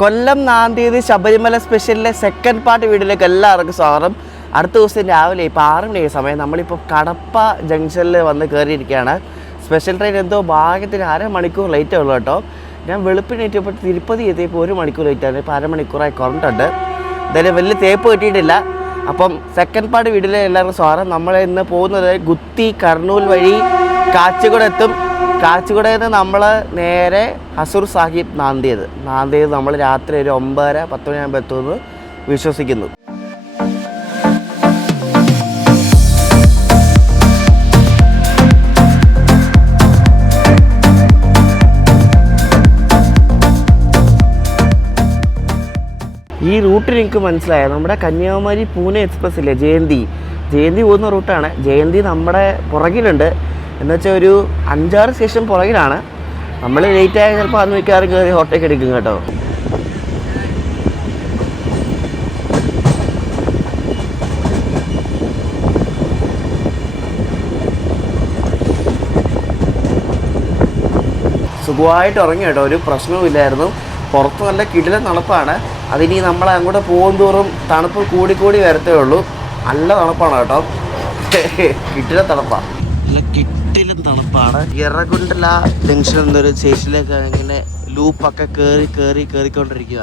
കൊല്ലം നാന്തിയത് Sabarimala സ്പെഷ്യലിലെ second part വീഡിയോയിലേക്ക് എല്ലാവർക്കും സ്വാഗതം. അടുത്ത ദിവസം രാവിലെ ഇപ്പോൾ 6 മണിയായ സമയം നമ്മളിപ്പോൾ കടപ്പ ജംഗ്ഷനിൽ വന്ന് കയറിയിരിക്കുകയാണ്. സ്പെഷ്യൽ ട്രെയിൻ എന്തോ ഭാഗ്യത്തിന് 1/2 മണിക്കൂർ ലേറ്റേ ഉള്ളൂ കേട്ടോ. ഞാൻ വെളുപ്പിനേറ്റപ്പോൾ തിരുപ്പതി എത്തിയപ്പോൾ 1 മണിക്കൂർ ലേറ്റാണ്. ഇപ്പോൾ 1/2 മണിക്കൂറായി കുറഞ്ഞിട്ടുണ്ട്. എന്തായാലും വലിയ തേപ്പ് കിട്ടിയിട്ടില്ല. അപ്പം സെക്കൻഡ് പാർട്ട് വീഡിയോയിൽ എല്ലാവർക്കും സ്വാഗതം. നമ്മൾ ഇന്ന് പോകുന്നത് ഗുത്തി കർണൂൽ വഴി കാച്ചിഗുഡ എത്തും. കാച്ചിഗുഡയിൽ നിന്ന് നമ്മൾ നേരെ ഹസൂർ സാഹിബ് നാന്തിയത് നമ്മൾ രാത്രി ഒരു 9:30-10 മണിയാകുമ്പോൾ എത്തുമെന്ന് വിശ്വസിക്കുന്നു. ഈ റൂട്ട് എനിക്ക് മനസ്സിലായ നമ്മുടെ കന്യാകുമാരി പൂനെ എക്സ്പ്രസ് ഇല്ലേ, ജയന്തി പോകുന്ന റൂട്ടാണ്. ജയന്തി നമ്മുടെ പുറകിലുണ്ട്. എന്നുവെച്ചാൽ ഒരു 5-6 സ്റ്റേഷൻ പുറകിലാണ്. നമ്മൾ ലേറ്റ് ആയാൽ ചിലപ്പോൾ അന്ന് മിക്കവാറും കയറി ഹോട്ടേക്ക് എടുക്കും കേട്ടോ. സുഖമായിട്ട് ഉറങ്ങി കേട്ടോ, ഒരു പ്രശ്നവുമില്ലായിരുന്നു. പുറത്ത് നല്ല കിടിലൻ തണുപ്പാണ്. അതിനി നമ്മൾ അങ്ങോട്ട് പോകും തോറും തണുപ്പ് കൂടി വരത്തേ ഉള്ളൂ. നല്ല തണുപ്പാണ് കേട്ടോ, കിടിലൻ തണുപ്പാണ്, നല്ല കിടിലൻ തണുപ്പാണ്. എറകുണ്ടല ജംഗ്ഷൻ എന്നൊരു സ്റ്റേഷനിലേക്ക് ഇങ്ങനെ ലൂപ്പൊക്കെ കയറിക്കൊണ്ടിരിക്കുക.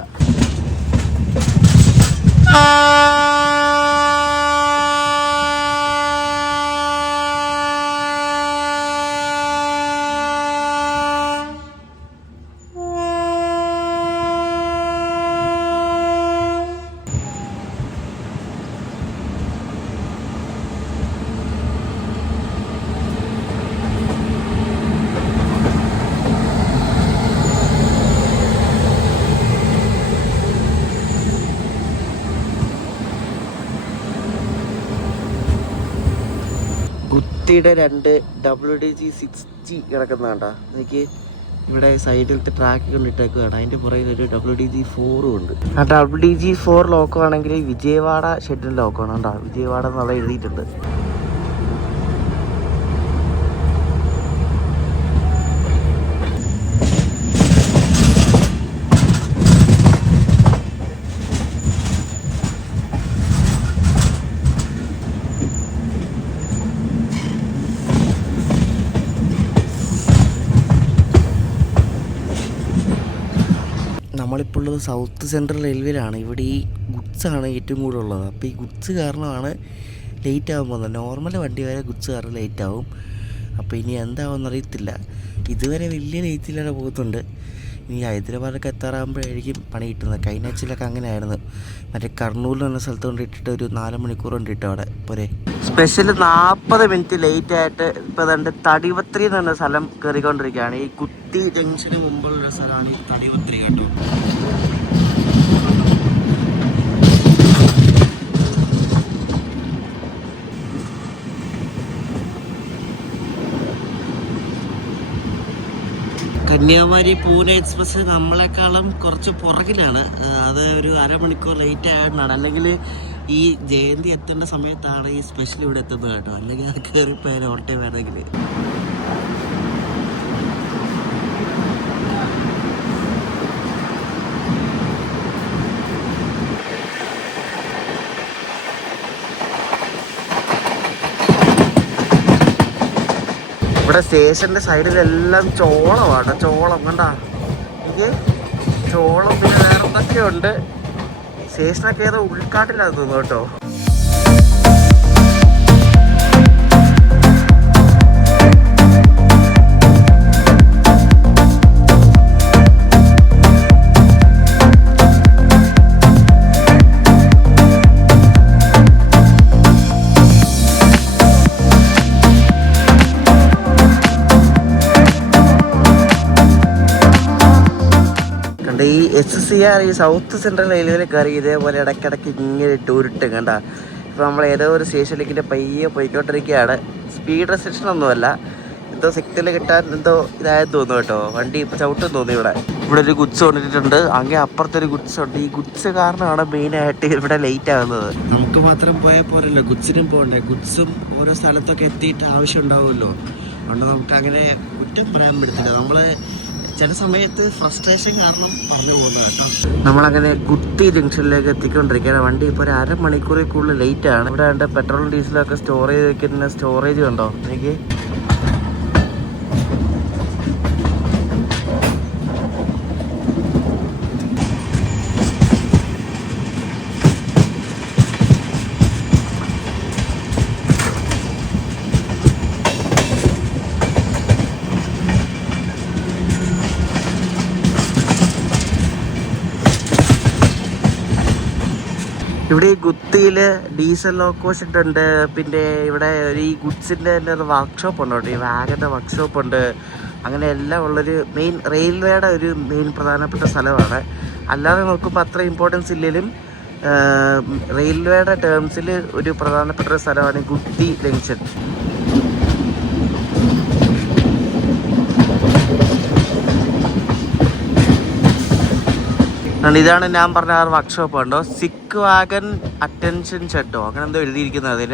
ഗുത്തിയുടെ 2 WDG-60 കിടക്കുന്നതാണ്ടാ. എനിക്ക് ഇവിടെ സൈഡിലത്തെ ട്രാക്ക് കൊണ്ടിട്ടേക്കുകയാണ്. അതിൻ്റെ പുറകിൽ ഒരു WDG-4 ഉണ്ട്. ആ WDG-4 ലോക്കമാണെങ്കിൽ വിജയവാഡ ഷെഡിൻ്റെ ലോക്കമാണ് കേട്ടോ. വിജയവാഡ എന്നുള്ള എഴുതിയിട്ടുണ്ട്. നമ്മളിപ്പോൾ ഉള്ളത് സൗത്ത് സെൻട്രൽ റെയിൽവേയിലാണ്. ഇവിടെ ഈ ഗുഡ്സാണ് ഏറ്റവും കൂടുതൽ ഉള്ളത്. അപ്പോൾ ഈ ഗുഡ്സ് കാരണമാണ് ലേറ്റ് ആകാൻ പോകുന്നത്. നോർമൽ വണ്ടി വരെ ഗുഡ്സ് കാരണം ലേറ്റ് ആവും. അപ്പോൾ ഇനി എന്താവുമെന്ന് അറിയത്തില്ല. ഇതുവരെ വലിയ ലേറ്റില്ലാതെ പോകുന്നുണ്ട്. ഇനി ഹൈദരാബാദൊക്കെ എത്താറാകുമ്പോഴായിരിക്കും പണി കിട്ടുന്നത്. കഴിഞ്ഞാഴ്ചയിലൊക്കെ അങ്ങനെ ആയിരുന്നു. മറ്റേ കർണൂലിൽ എന്ന സ്ഥലത്ത് കൊണ്ടിട്ടിട്ട് ഒരു 4 മണിക്കൂർ കൊണ്ടിട്ട് അവിടെ പോരെ. സ്പെഷ്യൽ 40 മിനിറ്റ് ലേറ്റ് ആയിട്ട് ഇപ്പോൾ അതുകൊണ്ട് തടിവത്രി എന്ന് പറഞ്ഞ സ്ഥലം കയറിക്കൊണ്ടിരിക്കുകയാണ്. ഈ കുത്തി ജംഗ്ഷന് മുമ്പുള്ള സ്ഥലമാണ് ഈ തടിവത്രി കേട്ടോ. കന്യാകുമാരി പൂനെ എക്സ്പ്രസ് നമ്മളെക്കാളും കുറച്ച് പുറകിലാണ്. അത് ഒരു 1/2 മണിക്കൂർ ലേറ്റ് ആയതുകൊണ്ടാണ്. അല്ലെങ്കിൽ ഈ ജയന്തി എത്തേണ്ട സമയത്താണ് ഈ സ്പെഷ്യൽ ഇവിടെ എത്തുന്നത് കേട്ടോ. അല്ലെങ്കിൽ അത് കയറിപ്പോയാൽ ഓട്ടേ വേണമെങ്കിൽ. ഇവിടെ സ്റ്റേഷൻ്റെ സൈഡിലെല്ലാം ചോളമാണ്. ചോളം കണ്ടാ, എനിക്ക് ചോളം പിന്നെ വേറെ എന്തൊക്കെ ഉണ്ട്. സ്റ്റേഷനൊക്കെ ഏതോ ഉൾക്കാട്ടില്ലാതെ തോന്നുന്നു കേട്ടോ. ഈ SCR ഈ സൗത്ത് സെൻട്രൽ റെയിൽവേയിൽ കയറി ഇതേപോലെ ഇടയ്ക്കിടയ്ക്ക് ഇങ്ങനെ ടൂരിട്ട് കണ്ട. ഇപ്പോൾ നമ്മൾ ഏതോ ഒരു സ്റ്റേഷനിലേക്ക് പയ്യെ പോയിക്കൊണ്ടിരിക്കുകയാണ്. സ്പീഡ് റെസ്ട്രിക്ഷൻ ഒന്നുമല്ല, എന്തോ സിഗ്നൽ കിട്ടാൻ എന്തോ ഇതായെന്ന് തോന്നുന്നു കേട്ടോ. വണ്ടി ഇപ്പോൾ ചവിട്ടും തോന്നി. ഇവിടെ ഒരു ഗുഡ്സ് കൊണ്ടിട്ടുണ്ട്, അങ്ങനെ അപ്പുറത്തൊരു ഗുഡ്സ് ഉണ്ട്. ഈ ഗുഡ്സ് കാരണമാണ് മെയിനായിട്ട് ഇവിടെ ലേറ്റ് ആകുന്നത്. നമുക്ക് മാത്രം പോയാൽ പോരല്ലോ, ഗുഡ്സിനും പോകണ്ടേ. ഗുഡ്സും ഓരോ സ്ഥലത്തൊക്കെ എത്തിയിട്ട് ആവശ്യം ഉണ്ടാവുമല്ലോ. അതുകൊണ്ട് നമുക്ക് അങ്ങനെ കുറ്റം പറയാൻ പറ്റത്തില്ല. നമ്മൾ ചില സമയത്ത് ഫ്രസ്ട്രേഷൻ കാരണം പറഞ്ഞു പോകുന്നത് കേട്ടോ. നമ്മളങ്ങനെ കുത്തി ജംഗ്ഷനിലേക്ക് എത്തിക്കൊണ്ടിരിക്കുകയാണ്. വണ്ടി ഇപ്പോൾ ഒരു അരമണിക്കൂറിൽ കൂടുതൽ ലേറ്റ് ആണ്. ഇവിടെ ഉണ്ട് പെട്രോളും ഡീസലും ഒക്കെ സ്റ്റോർ ചെയ്ത് വെക്കുന്ന സ്റ്റോറേജ് കണ്ടോ എനിക്ക്. ഇവിടെ ഈ ഗുത്തിയിൽ ഡീസൽ ലോക്കോ ഷെഡ് ഉണ്ട്. പിന്നെ ഇവിടെ ഈ ഗുഡ്സിൻ്റെ തന്നെ ഒരു വർക്ക്ഷോപ്പ് ഉണ്ട് കേട്ടോ. ഈ വാഗൻ്റെ വർക്ക്ഷോപ്പ് ഉണ്ട്. അങ്ങനെ എല്ലാം ഉള്ളൊരു മെയിൻ റെയിൽവേയുടെ ഒരു മെയിൻ പ്രധാനപ്പെട്ട സ്ഥലമാണ്. അല്ലാതെ നോക്കുമ്പോൾ അത്ര ഇമ്പോർട്ടൻസ് ഇല്ലെങ്കിലും റെയിൽവേയുടെ ടേംസിൽ ഒരു പ്രധാനപ്പെട്ട ഒരു സ്ഥലമാണ് ഗുത്തി ജംഗ്ഷൻ. ഇതാണ് ഞാൻ പറഞ്ഞ ആ വർക്ക്ഷോപ്പ് ഉണ്ടോ, സിക്ക് വാഗൻ അറ്റൻഷൻ ഷെഡോ അങ്ങനെ എന്തോ എഴുതിയിരിക്കുന്നത്. അതിൽ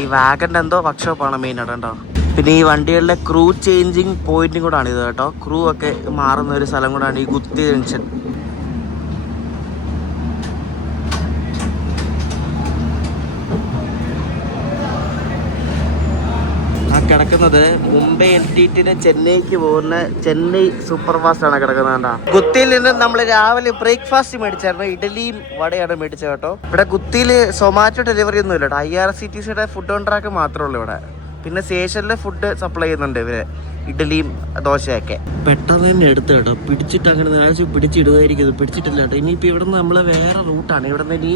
ഈ വാഗൻ്റെ എന്തോ വർക്ക്ഷോപ്പാണ് മെയിനായിട്ട് കേട്ടോ. പിന്നെ ഈ വണ്ടികളിലെ ക്രൂ ചേഞ്ചിങ് പോയിന്റും കൂടാണ് ഇത് കേട്ടോ. ക്രൂ ഒക്കെ മാറുന്ന ഒരു സ്ഥലം കൂടാണ് ഈ ഗുത്തി ജംഗ്ഷൻ. കിടക്കുന്നത് മുംബൈ എൻടിടിന് ചെന്നൈക്ക് പോകുന്ന ചെന്നൈ സൂപ്പർ ഫാസ്റ്റ് ആണ് കിടക്കുന്നത്. ഗുത്തിയിൽ നിന്ന് നമ്മൾ രാവിലെ ബ്രേക്ക്ഫാസ്റ്റ് മേടിച്ചായിരുന്നു. ഇഡലിയും വടയാണ് മേടിച്ചത് കേട്ടോ. ഇവിടെ ഗുത്തിയിൽ സൊമാറ്റോ ഡെലിവറി ഒന്നും ഇല്ല കേട്ടോ. IRCTCയുടെ ഫുഡ് കോൺട്രാക്ട് മാത്രമേ ഉള്ളൂ ഇവിടെ. പിന്നെ സ്റ്റേഷനിലെ ഫുഡ് സപ്ലൈ ചെയ്യുന്നുണ്ട് ഇവര്, ഇഡലിയും ദോശയൊക്കെ. പെട്ടെന്ന് തന്നെ എടുത്തു കേട്ടോ. പിടിച്ചിട്ട് അങ്ങനെ പിടിച്ചിടുമായിരിക്കും. പിടിച്ചിട്ടില്ല കേട്ടോ. ഇനിയിപ്പോൾ ഇവിടെ നിന്ന് നമ്മൾ വേറെ റൂട്ടാണ്. ഇവിടെ നിന്ന് ഇനി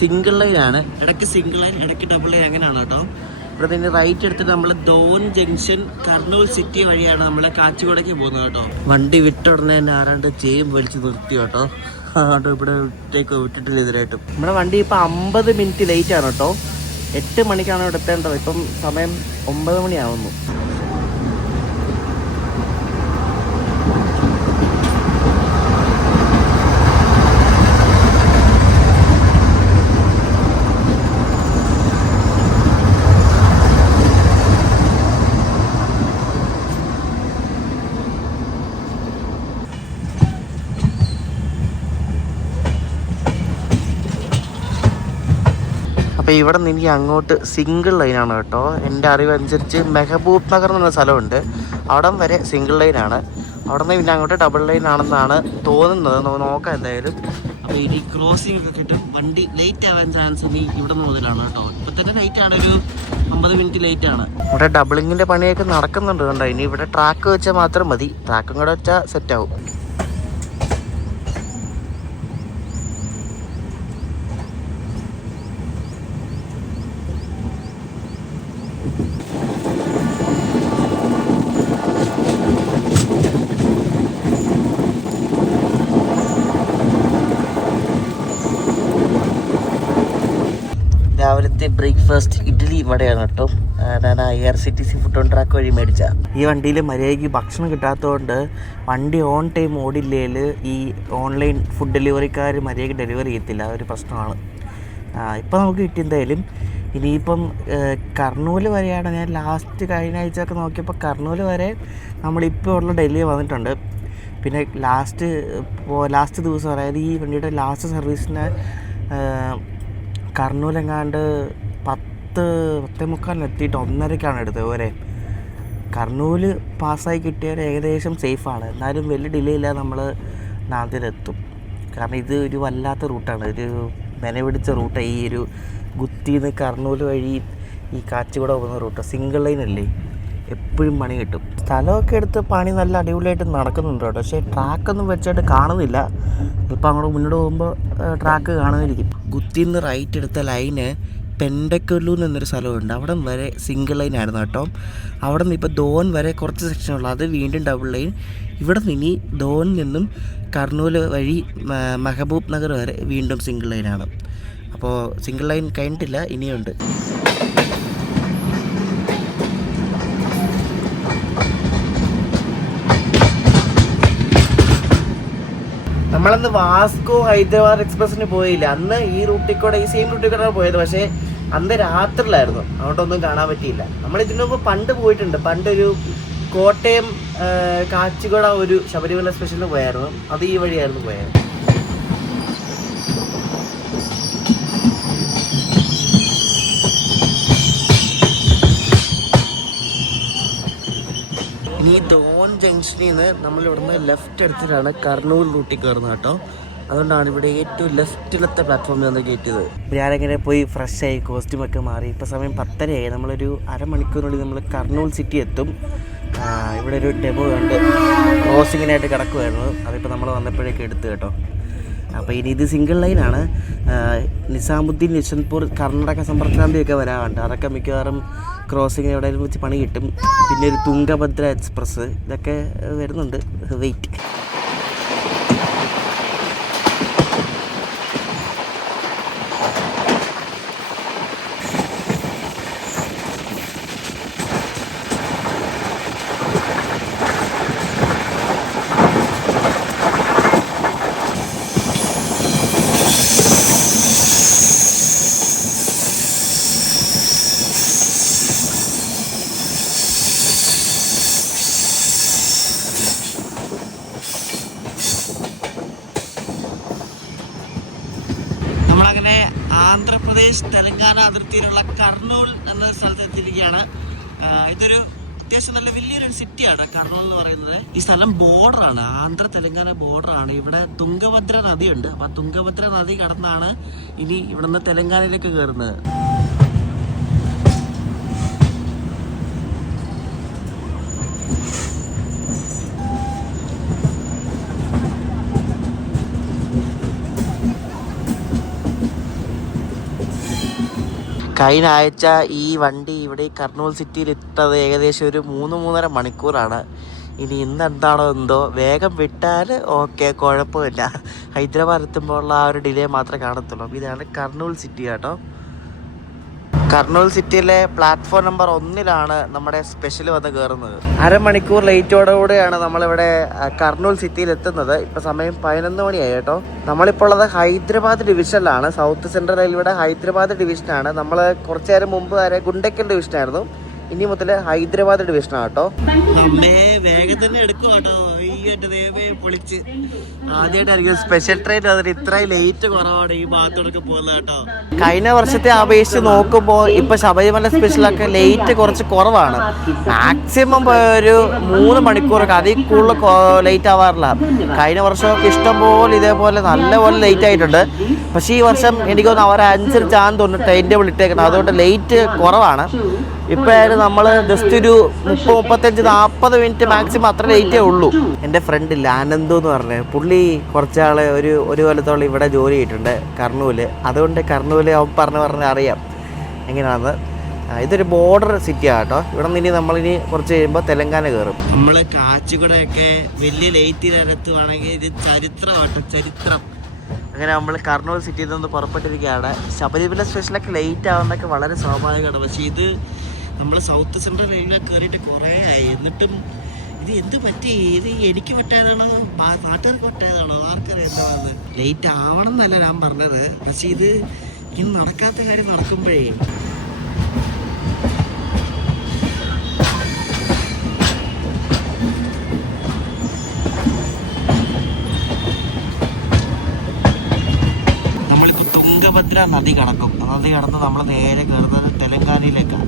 സിംഗിൾ ലൈൻ ആണ്. ഇടയ്ക്ക് സിംഗിൾ ലൈൻ, ഇടയ്ക്ക് ഡബിൾ ലൈൻ അങ്ങനെയാണ് കേട്ടോ. ഇവിടെ നിന്ന് റൈറ്റ് എടുത്തിട്ട് നമ്മൾ ദോൻ ജംഗ്ഷൻ കർണൂൽ സിറ്റി വഴിയാണ് നമ്മൾ കാച്ചിഗോഡയ്ക്ക് പോകുന്നത് കേട്ടോ. വണ്ടി വിട്ട ഉടനെ തന്നെ ആരാണ്ട് ചെയിൻ വലിച്ച് നിർത്തി കേട്ടോ. അതുകൊണ്ട് ഇവിടെ വിട്ടിട്ടില്ല ഇതിലായിട്ടും. നമ്മുടെ വണ്ടി ഇപ്പം 50 മിനിറ്റ് ലേറ്റ് ആണ് കേട്ടോ. 8 മണിക്കാണ് ഇവിടെ എത്തേണ്ടത്. ഇപ്പം സമയം 9 മണിയാവുന്നു. അപ്പോൾ ഇവിടെ നിന്ന് എനിക്ക് അങ്ങോട്ട് സിംഗിൾ ലൈനാണ് കേട്ടോ. എൻ്റെ അറിവനുസരിച്ച് മെഹബൂബ് നഗർ എന്നൊരു സ്ഥലമുണ്ട്, അവിടം വരെ സിംഗിൾ ലൈനാണ്. അവിടെ നിന്ന് പിന്നെ അങ്ങോട്ട് ഡബിൾ ലൈൻ ആണെന്നാണ് തോന്നുന്നത്. നോക്കാം എന്തായാലും. അപ്പോൾ ഇനി ക്രോസിംഗ് ഒക്കെ കിട്ടും. വണ്ടി ലേറ്റ് ആവാൻ ചാൻസ് ഇനി ഇവിടെ നിന്ന് മുതലാണ് കേട്ടോ. ഇപ്പം തന്നെ ലേറ്റ് ആണ്, ഒരു 50 മിനിറ്റ് ലേറ്റ് ആണ്. ഇവിടെ ഡബിളിങ്ങിൻ്റെ പണിയൊക്കെ നടക്കുന്നുണ്ട് കണ്ടോ. ഇനി ഇവിടെ ട്രാക്ക് വെച്ചാൽ മാത്രം മതി. ട്രാക്കും കൂടെ വെച്ചാൽ സെറ്റാവും. രാവിലത്തെ ബ്രേക്ക്ഫാസ്റ്റ് ഇഡ്ഡലി വടയാണ് കേട്ടോ. ഞാൻ IRCTC ഫുഡ് ഓൺ ട്രാക്ക് വഴി മേടിച്ച. ഈ വണ്ടിയിൽ മര്യാദയ്ക്ക് ഭക്ഷണം കിട്ടാത്തതുകൊണ്ട് വണ്ടി ഓൺ ടൈം ഓടില്ലേൽ ഈ ഓൺലൈൻ ഫുഡ് ഡെലിവറിക്കാർ മര്യാദയ്ക്ക് ഡെലിവറി ചെയ്യത്തില്ല. അതൊരു പ്രശ്നമാണ്. ഇപ്പം നമുക്ക് കിട്ടി എന്തായാലും. ഇനിയിപ്പം കർണൂൽ വരെയാണ്. ഞാൻ ലാസ്റ്റ് കഴിഞ്ഞ ആഴ്ചയൊക്കെ നോക്കിയപ്പോൾ കർണൂൽ വരെ നമ്മളിപ്പോൾ ഉള്ള ഡെലിവറി വന്നിട്ടുണ്ട്. പിന്നെ ലാസ്റ്റ് ദിവസം, അതായത് ഈ വണ്ടിയുടെ ലാസ്റ്റ് സർവീസിന് കർണൂലെങ്ങാണ്ട് 10:45 എത്തിയിട്ട് 1:30ക്കാണ് എടുത്തത് വരെ. കർണൂൽ പാസ്സായി കിട്ടിയാൽ ഏകദേശം സേഫാണ്. എന്നാലും വലിയ ഡിലേ ഇല്ലാതെ നമ്മൾ നാട്ടിലെത്തും. കാരണം ഇത് ഒരു വല്ലാത്ത റൂട്ടാണ്, ഒരു മെനപിടിച്ച റൂട്ടാണ്. ഈ ഒരു ഗുത്തിന്ന് കർണൂൽ വഴി ഈ കാച്ചിഗുഡ പോകുന്ന റൂട്ട് സിംഗിൾ ലൈൻ അല്ലേ, എപ്പോഴും പണി കിട്ടും. സ്ഥലമൊക്കെ എടുത്ത് പണി നല്ല അടിപൊളിയായിട്ട് നടക്കുന്നുണ്ട് കേട്ടോ. പക്ഷേ ട്രാക്കൊന്നും വെച്ചായിട്ട് കാണുന്നില്ല. ഇപ്പം അങ്ങോട്ട് മുന്നോട്ട് പോകുമ്പോൾ ട്രാക്ക് കാണുന്നിരിക്കും. ഗുത്തിന്ന് റൈറ്റ് എടുത്ത ലൈന് പെൻഡക്കല്ലൂർ എന്നൊരു സ്ഥലമുണ്ട്, അവിടെ വരെ സിംഗിൾ ലൈൻ ആയിരുന്നു കേട്ടോ. അവിടെ നിന്ന് ഇപ്പോൾ ദോൻ വരെ കുറച്ച് സെക്ഷനുള്ളൂ, അത് വീണ്ടും ഡബിൾ ലൈൻ. ഇവിടെ നിന്ന് ഇനി ദോനിൽ നിന്നും കർണൂൽ വഴി മെഹബൂബ് നഗർ വരെ വീണ്ടും സിംഗിൾ ലൈനാണ്. അപ്പോൾ സിംഗിൾ ലൈൻ കഴിഞ്ഞിട്ടില്ല, ഇനിയുണ്ട്. നമ്മളന്ന് വാസ്കോ ഹൈദരാബാദ് എക്സ്പ്രസ്സിന് പോയില്ല. അന്ന് ഈ റൂട്ടിൽ കൂടെ, ഈ സെയിം റൂട്ടിൽ കൂടെ പോയത്. പക്ഷേ അന്ന് രാത്രിയിലായിരുന്നു, അതുകൊണ്ടൊന്നും കാണാൻ പറ്റിയില്ല. നമ്മൾ ഇതിനു മുമ്പ് പണ്ട് പോയിട്ടുണ്ട്. പണ്ടൊരു കോട്ടയം കാച്ചിക്കോട ഒരു ശബരിമല സ്പെഷ്യലിന് പോയായിരുന്നു. അത് ഈ വഴിയായിരുന്നു പോയത്. ഈ ധോൻ ജംഗ്ഷനിൽ നിന്ന് നമ്മൾ ഇവിടുന്ന് ലെഫ്റ്റ് എടുത്തിട്ടാണ് കർണൂൽ റൂട്ടിൽ കയറുന്നത് കേട്ടോ. അതുകൊണ്ടാണ് ഇവിടെ ഏറ്റവും ലെഫ്റ്റിലത്തെ പ്ലാറ്റ്ഫോമിൽ വന്ന് കയറ്റിയത്. ഞാനിങ്ങനെ പോയി ഫ്രഷായി കോസ്റ്റ്യൂമൊക്കെ മാറി. ഇപ്പോൾ സമയം 10:30 നമ്മളൊരു അരമണിക്കൂറിനുള്ളിൽ നമ്മൾ കർണൂൽ സിറ്റി എത്തും. ഇവിടെ ഒരു ഡെമോ കണ്ട് ക്രോസിങ്ങിനായിട്ട് കിടക്കുമായിരുന്നു. അതിപ്പോൾ നമ്മൾ വന്നപ്പോഴേക്ക് എടുത്ത് കേട്ടോ. അപ്പോൾ ഇനി ഇത് സിംഗിൾ ലൈനാണ്. നിസാമുദ്ദീൻ യശ്വന്ത്പൂർ കർണാടക സമ്പർക്രാന്തിയൊക്കെ വരാറുണ്ട്. അതൊക്കെ മിക്കവാറും ക്രോസിങ്ങിന് എവിടെയെങ്കിലും വെച്ച് പണി കിട്ടും. പിന്നെ ഒരു തുംഗഭദ്ര എക്സ്പ്രസ് ഇതൊക്കെ വരുന്നുണ്ട്. വെയിറ്റ്. നമ്മളങ്ങനെ ആന്ധ്രാപ്രദേശ് തെലങ്കാന അതിർത്തിയിലുള്ള കർണൂൽ എന്ന സ്ഥലത്ത് എത്തിയിരിക്കുകയാണ്. ഇതൊരു അത്യാവശ്യം നല്ല വലിയൊരു സിറ്റിയാണ് കർണൂൽ എന്ന് പറയുന്നത്. ഈ സ്ഥലം ബോർഡറാണ്, ആന്ധ്ര തെലങ്കാന ബോർഡറാണ്. ഇവിടെ തുംഗഭദ്ര നദിയുണ്ട്. അപ്പം ആ തുംഗഭദ്ര നദി കടന്നാണ് ഇനി ഇവിടുന്ന് തെലങ്കാനയിലേക്ക് കയറുന്നത്. കഴിഞ്ഞ ആഴ്ച ഈ വണ്ടി ഇവിടെ കർണൂൽ സിറ്റിയിൽ ഇട്ടത് ഏകദേശം ഒരു 3-3.5 മണിക്കൂറാണ്. ഇനി ഇന്ന് എന്താണോ എന്തോ, വേഗം വിട്ടാൽ ഓക്കെ, കുഴപ്പമില്ല. ഹൈദരാബാദ് എത്തുമ്പോൾ ഉള്ള ആ ഒരു ഡിലേ മാത്രമേ കാണത്തുള്ളൂ. അപ്പോൾ ഇതാണ് കർണൂൽ സിറ്റി കേട്ടോ. കർണൂൽ സിറ്റിയിലെ പ്ലാറ്റ്ഫോം നമ്പർ 1 നമ്മുടെ സ്പെഷ്യൽ വന്ന് കയറുന്നത്. അരമണിക്കൂർ ലേറ്റോടുകൂടെയാണ് നമ്മളിവിടെ കർണൂൽ സിറ്റിയിൽ എത്തുന്നത്. ഇപ്പം സമയം 11 മണിയായി കേട്ടോ. നമ്മളിപ്പോൾ ഉള്ളത് ഹൈദരാബാദ് ഡിവിഷനിലാണ്. സൗത്ത് സെൻട്രൽ റെയിൽവേയുടെ ഹൈദരാബാദ് ഡിവിഷനാണ്. നമ്മൾ കുറച്ചു നേരം മുമ്പ് വരെ ഗുണ്ടക്കൽ ഡിവിഷനായിരുന്നു. ഇനി മുതൽ ഹൈദരാബാദ് ഡിവിഷനാണ് കേട്ടോ. വേഗത്തിന് എടുക്കും കേട്ടോ. പൊളിച്ച് ആദ്യമായിട്ടായിരിക്കും സ്പെഷ്യൽ ട്രെയിൻ അതിന് ഇത്രയും ലേറ്റ് കുറവാണ് ഈ ഭാഗത്തോടൊക്കെ പോകുന്നത് കേട്ടോ. കഴിഞ്ഞ വർഷത്തെ അപേക്ഷിച്ച് നോക്കുമ്പോൾ ഇപ്പൊ ശബരിമല സ്പെഷ്യലൊക്കെ ലേറ്റ് കുറച്ച് കുറവാണ്. മാക്സിമം ഒരു 3 മണിക്കൂറൊക്കെ, അതിൽ കൂടുതൽ ലേറ്റ് ആവാറില്ല. കഴിഞ്ഞ വർഷമൊക്കെ ഇഷ്ടംപോലെ ഇതേപോലെ നല്ലപോലെ ലേറ്റ് ആയിട്ടുണ്ട്. പക്ഷേ ഈ വർഷം എനിക്ക് തോന്നുന്നു അവരെ അനുസരിച്ചാന്ന് തോന്നുന്നു ടൈം ടേബിൾ ഇട്ടേക്കുന്നത്. അതുകൊണ്ട് ലേറ്റ് കുറവാണ്. ഇപ്പോഴായിരുന്നു നമ്മൾ ജസ്റ്റ് ഒരു 30-35-40 മിനിറ്റ് മാക്സിമം അത്ര ലേറ്റേ ഉള്ളൂ. എൻ്റെ ഫ്രണ്ടില്ല ആനന്ദു എന്ന് പറഞ്ഞത്, പുള്ളി കുറച്ചാൾ ഒരു കൊല്ലത്തോളം ഇവിടെ ജോലി ചെയ്തിട്ടുണ്ട് കർണൂല്. അതുകൊണ്ട് കർണൂല് അവൻ പറഞ്ഞ് അറിയാം എങ്ങനെയാണെന്ന്. ഇതൊരു ബോർഡർ സിറ്റിയാണ് കേട്ടോ. ഇവിടെ നിന്ന് ഇനി നമ്മളിനി കുറച്ച് കഴിയുമ്പോൾ തെലങ്കാന കയറും. നമ്മൾ കാച്ചിക്കുടയൊക്കെ വലിയ ലേറ്റിലെത്തുവാണെങ്കിൽ ഇത് ചരിത്രം. അങ്ങനെ നമ്മൾ കർണൂൽ സിറ്റിയിൽ നിന്ന് പുറപ്പെട്ടിരിക്കുകയാണ്. ശബരിമല സ്പെഷ്യലൊക്കെ ലേറ്റ് ആവുന്നതൊക്കെ വളരെ സ്വാഭാവികമാണ്. പക്ഷേ ഇത് നമ്മൾ സൗത്ത് സെൻട്രൽ റെയിലിൽ കയറിയിട്ട് കുറേ ആയി. എന്നിട്ടും ഇത് എന്ത് പറ്റി? ഇത് എനിക്ക് പറ്റായതാണോ നാട്ടുകാർക്ക് പറ്റായതാണോ ആർക്കറിയാം എന്താണെന്ന്. ലേറ്റ് ആവണം എന്നല്ല ഞാൻ പറഞ്ഞത്. പക്ഷേ ഇത് ഇന്ന് നടക്കാത്ത കാര്യം നടക്കുമ്പോഴേ തുംഗഭദ്ര നദി കടക്കും. നദി കടന്ന് നമ്മൾ നേരെ കയറുന്നത് തെലങ്കാനയിലേക്കാണ്.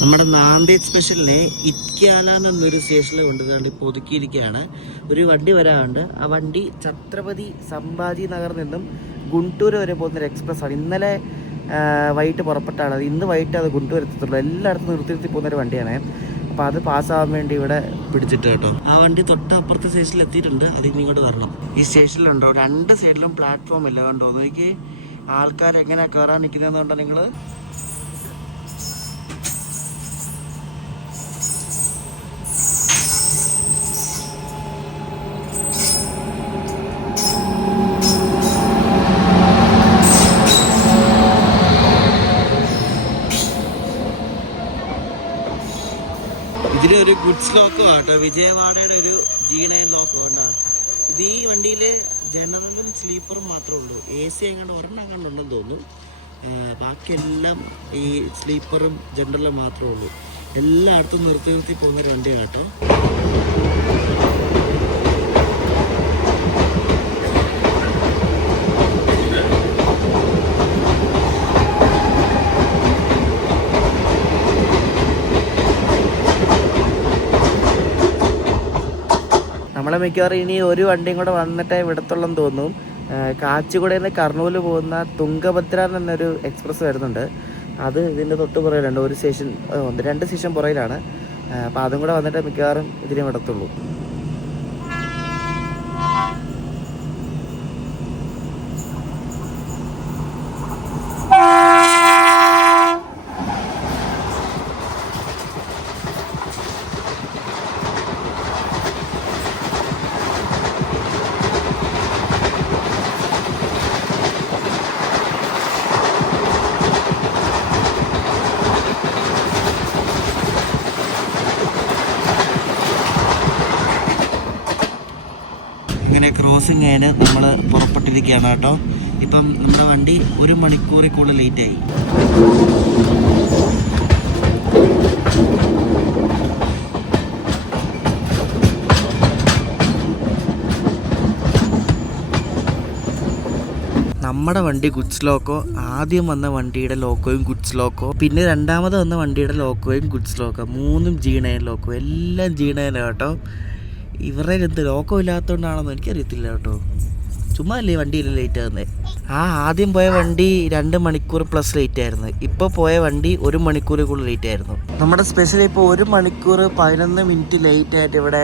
നമ്മുടെ നാന്ദേഡ് സ്പെഷ്യലിനെ ഇറ്റ്ക്യാല എന്നൊരു സ്റ്റേഷനിൽ കൊണ്ടുവരാണ്ട് ഇപ്പോൾ ഒതുക്കിയിരിക്കുകയാണ്. ഒരു വണ്ടി വരാറുണ്ട്. ആ വണ്ടി ഛത്രപതി സംഭാജി നഗറിൽ നിന്നും ഗുണ്ടൂർ വരെ പോകുന്നൊരു എക്സ്പ്രസ് ആണ്. ഇന്നലെ വൈകിട്ട് പുറപ്പെട്ടാണ് അത്. ഇന്ന് വൈകിട്ട് അത് ഗുണ്ടൂർ എത്തത്തുള്ളൂ. എല്ലായിടത്തും നിർത്തി പോകുന്നൊരു വണ്ടിയാണ്. അപ്പോൾ അത് പാസ്സാവാൻ വേണ്ടി ഇവിടെ പിടിച്ചിട്ട് കേട്ടോ. ആ വണ്ടി തൊട്ടപ്പുറത്തെ സ്റ്റേഷനിൽ എത്തിയിട്ടുണ്ട്. അതിന് ഇങ്ങോട്ട് വരണം. ഈ സ്റ്റേഷനിലുണ്ടോ 2 സൈഡിലും പ്ലാറ്റ്ഫോം ഇല്ല കണ്ടോ. നോക്കി ആൾക്കാർ എങ്ങനെ കയറാൻ നിൽക്കുന്നതെന്ന് കണ്ടോ നിങ്ങൾ. ഇതിലൊരു ഗുഡ്സ് ലോക്കോ ആട്ടോ, വിജയവാഡയുടെ ഒരു G9 ലോക്കോ ഉണ്ടാകും. ഇത് ഈ വണ്ടിയിൽ ജനറലും സ്ലീപ്പറും മാത്രമേ ഉള്ളൂ. AC എങ്ങാണ്ട് ഒരെണ്ണം എങ്ങാണ്ട് ഉണ്ടെന്ന് തോന്നുന്നു. ബാക്കിയെല്ലാം ഈ സ്ലീപ്പറും ജനറലും മാത്രമേ ഉള്ളൂ. എല്ലായിടത്തും നിർത്തി പോകുന്നൊരു വണ്ടിയാണ് കേട്ടോ. നമ്മളെ മിക്കവാറും ഇനി ഒരു വണ്ടിയും കൂടെ വന്നിട്ടേ വിടത്തുള്ളെന്ന് തോന്നും. കാച്ചിക്കുടയിൽ നിന്ന് കർണൂൽ പോകുന്ന തുംഗഭദ്ര എന്നൊരു എക്സ്പ്രസ് വരുന്നുണ്ട്. അത് ഇതിൻ്റെ തൊട്ട് പുറയിലുണ്ട്. 2 സ്റ്റേഷൻ പുറയിലാണ്. അപ്പോൾ അതും കൂടെ വന്നിട്ട് മിക്കവാറും ഇതിനെ വിടത്തുള്ളൂ. ഇങ്ങനെ ക്രോസിങ് കഴിഞ്ഞ് നമ്മൾ പുറപ്പെട്ടിരിക്കുകയാണ് കേട്ടോ. ഇപ്പം നമ്മുടെ വണ്ടി 1 മണിക്കൂറിൽ കൂടുതൽ ലേറ്റായി. നമ്മുടെ വണ്ടി ഗുഡ്സ് ലോക്കോ. ആദ്യം വന്ന വണ്ടിയുടെ ലോക്കോയും ഗുഡ്സ് ലോക്കോ, പിന്നെ രണ്ടാമത് വന്ന വണ്ടിയുടെ ലോക്കോയും ഗുഡ്സ് ലോക്കോ. 3ഉം G9 loco. എല്ലാം G9 കേട്ടോ. ഇവരുടെ എന്ത് ലോക്കോ ഇല്ലാത്തതുകൊണ്ടാണെന്ന് എനിക്കറിയത്തില്ല കേട്ടോ. ചുമ്മാ അല്ലേ വണ്ടിയിൽ ലേറ്റ് ആകുന്നത്. ആദ്യം പോയ വണ്ടി 2 മണിക്കൂർ പ്ലസ് ലേറ്റ് ആയിരുന്നു. ഇപ്പോൾ പോയ വണ്ടി 1 മണിക്കൂർ കൂടുതൽ ലേറ്റ് ആയിരുന്നു. നമ്മുടെ സ്പെഷ്യൽ ഇപ്പോൾ 1 മണിക്കൂർ 11 മിനിറ്റ് ലേറ്റ് ആയിട്ട് ഇവിടെ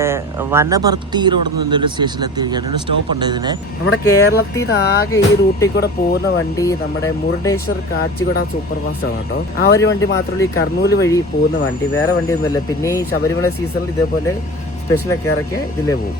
വനഭർത്തി റോഡ് നിന്നൊരു സ്റ്റേഷനിൽ എത്തിയിരിക്കുകയാണ്. ഒരു സ്റ്റോപ്പ് ഉണ്ട് ഇതിന്. നമ്മുടെ കേരളത്തിൽ നിന്ന് ആകെ ഈ റൂട്ടിൽ കൂടെ പോകുന്ന വണ്ടി നമ്മുടെ മുരുടേശ്വർ കാച്ചിക്കുട സൂപ്പർ ഫാസ്റ്റ് ആണ് കേട്ടോ. ആ ഒരു വണ്ടി മാത്രമല്ല ഈ കർണൂൽ വഴി പോകുന്ന വണ്ടി. വേറെ വണ്ടിയൊന്നുമില്ല. പിന്നെ ഈ ശബരിമല സീസണിൽ ഇതേപോലെ സ്പെഷ്യലൊക്കെ ഇറക്കി ഇതിലേ പോകും.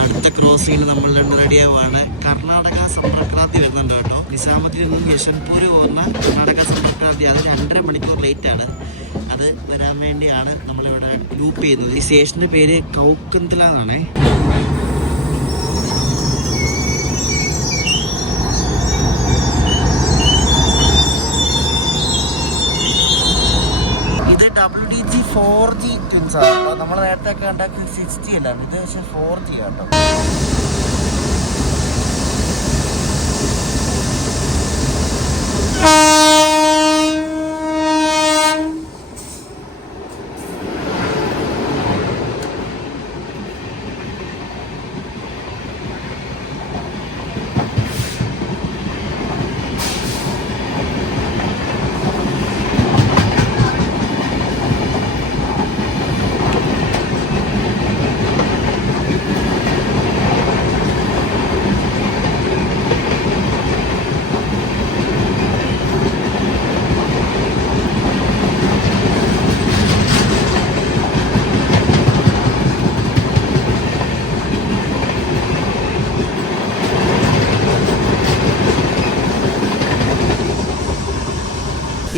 അടുത്ത ക്രോസിങ്ങിന് നമ്മൾ റെഡിയാവാണ്. കർണാടക സമ്പർക്രാന്തി വരുന്നുണ്ട് കേട്ടോ. നിസാമത്തിൽ നിന്നും യശ്വന്ത്പൂർ പോകുന്ന കർണാടക സമ്പർക്രാന്തി. അത് 2.5 മണിക്കൂർ ലേറ്റാണ്. അത് വരാൻ വേണ്ടിയാണ് നമ്മളിവിടെ ലൂപ്പ് ചെയ്യുന്നത്. ഈ സ്റ്റേഷൻ്റെ പേര് കൗക്കന്തല എന്നാണേ. WDG 4G ട്വിൻസ് ആണ് കേട്ടോ. നമ്മൾ നേരത്തെ ഒക്കെ കണ്ട 60 അല്ല, ഇത് പക്ഷേ 4G കേട്ടോ.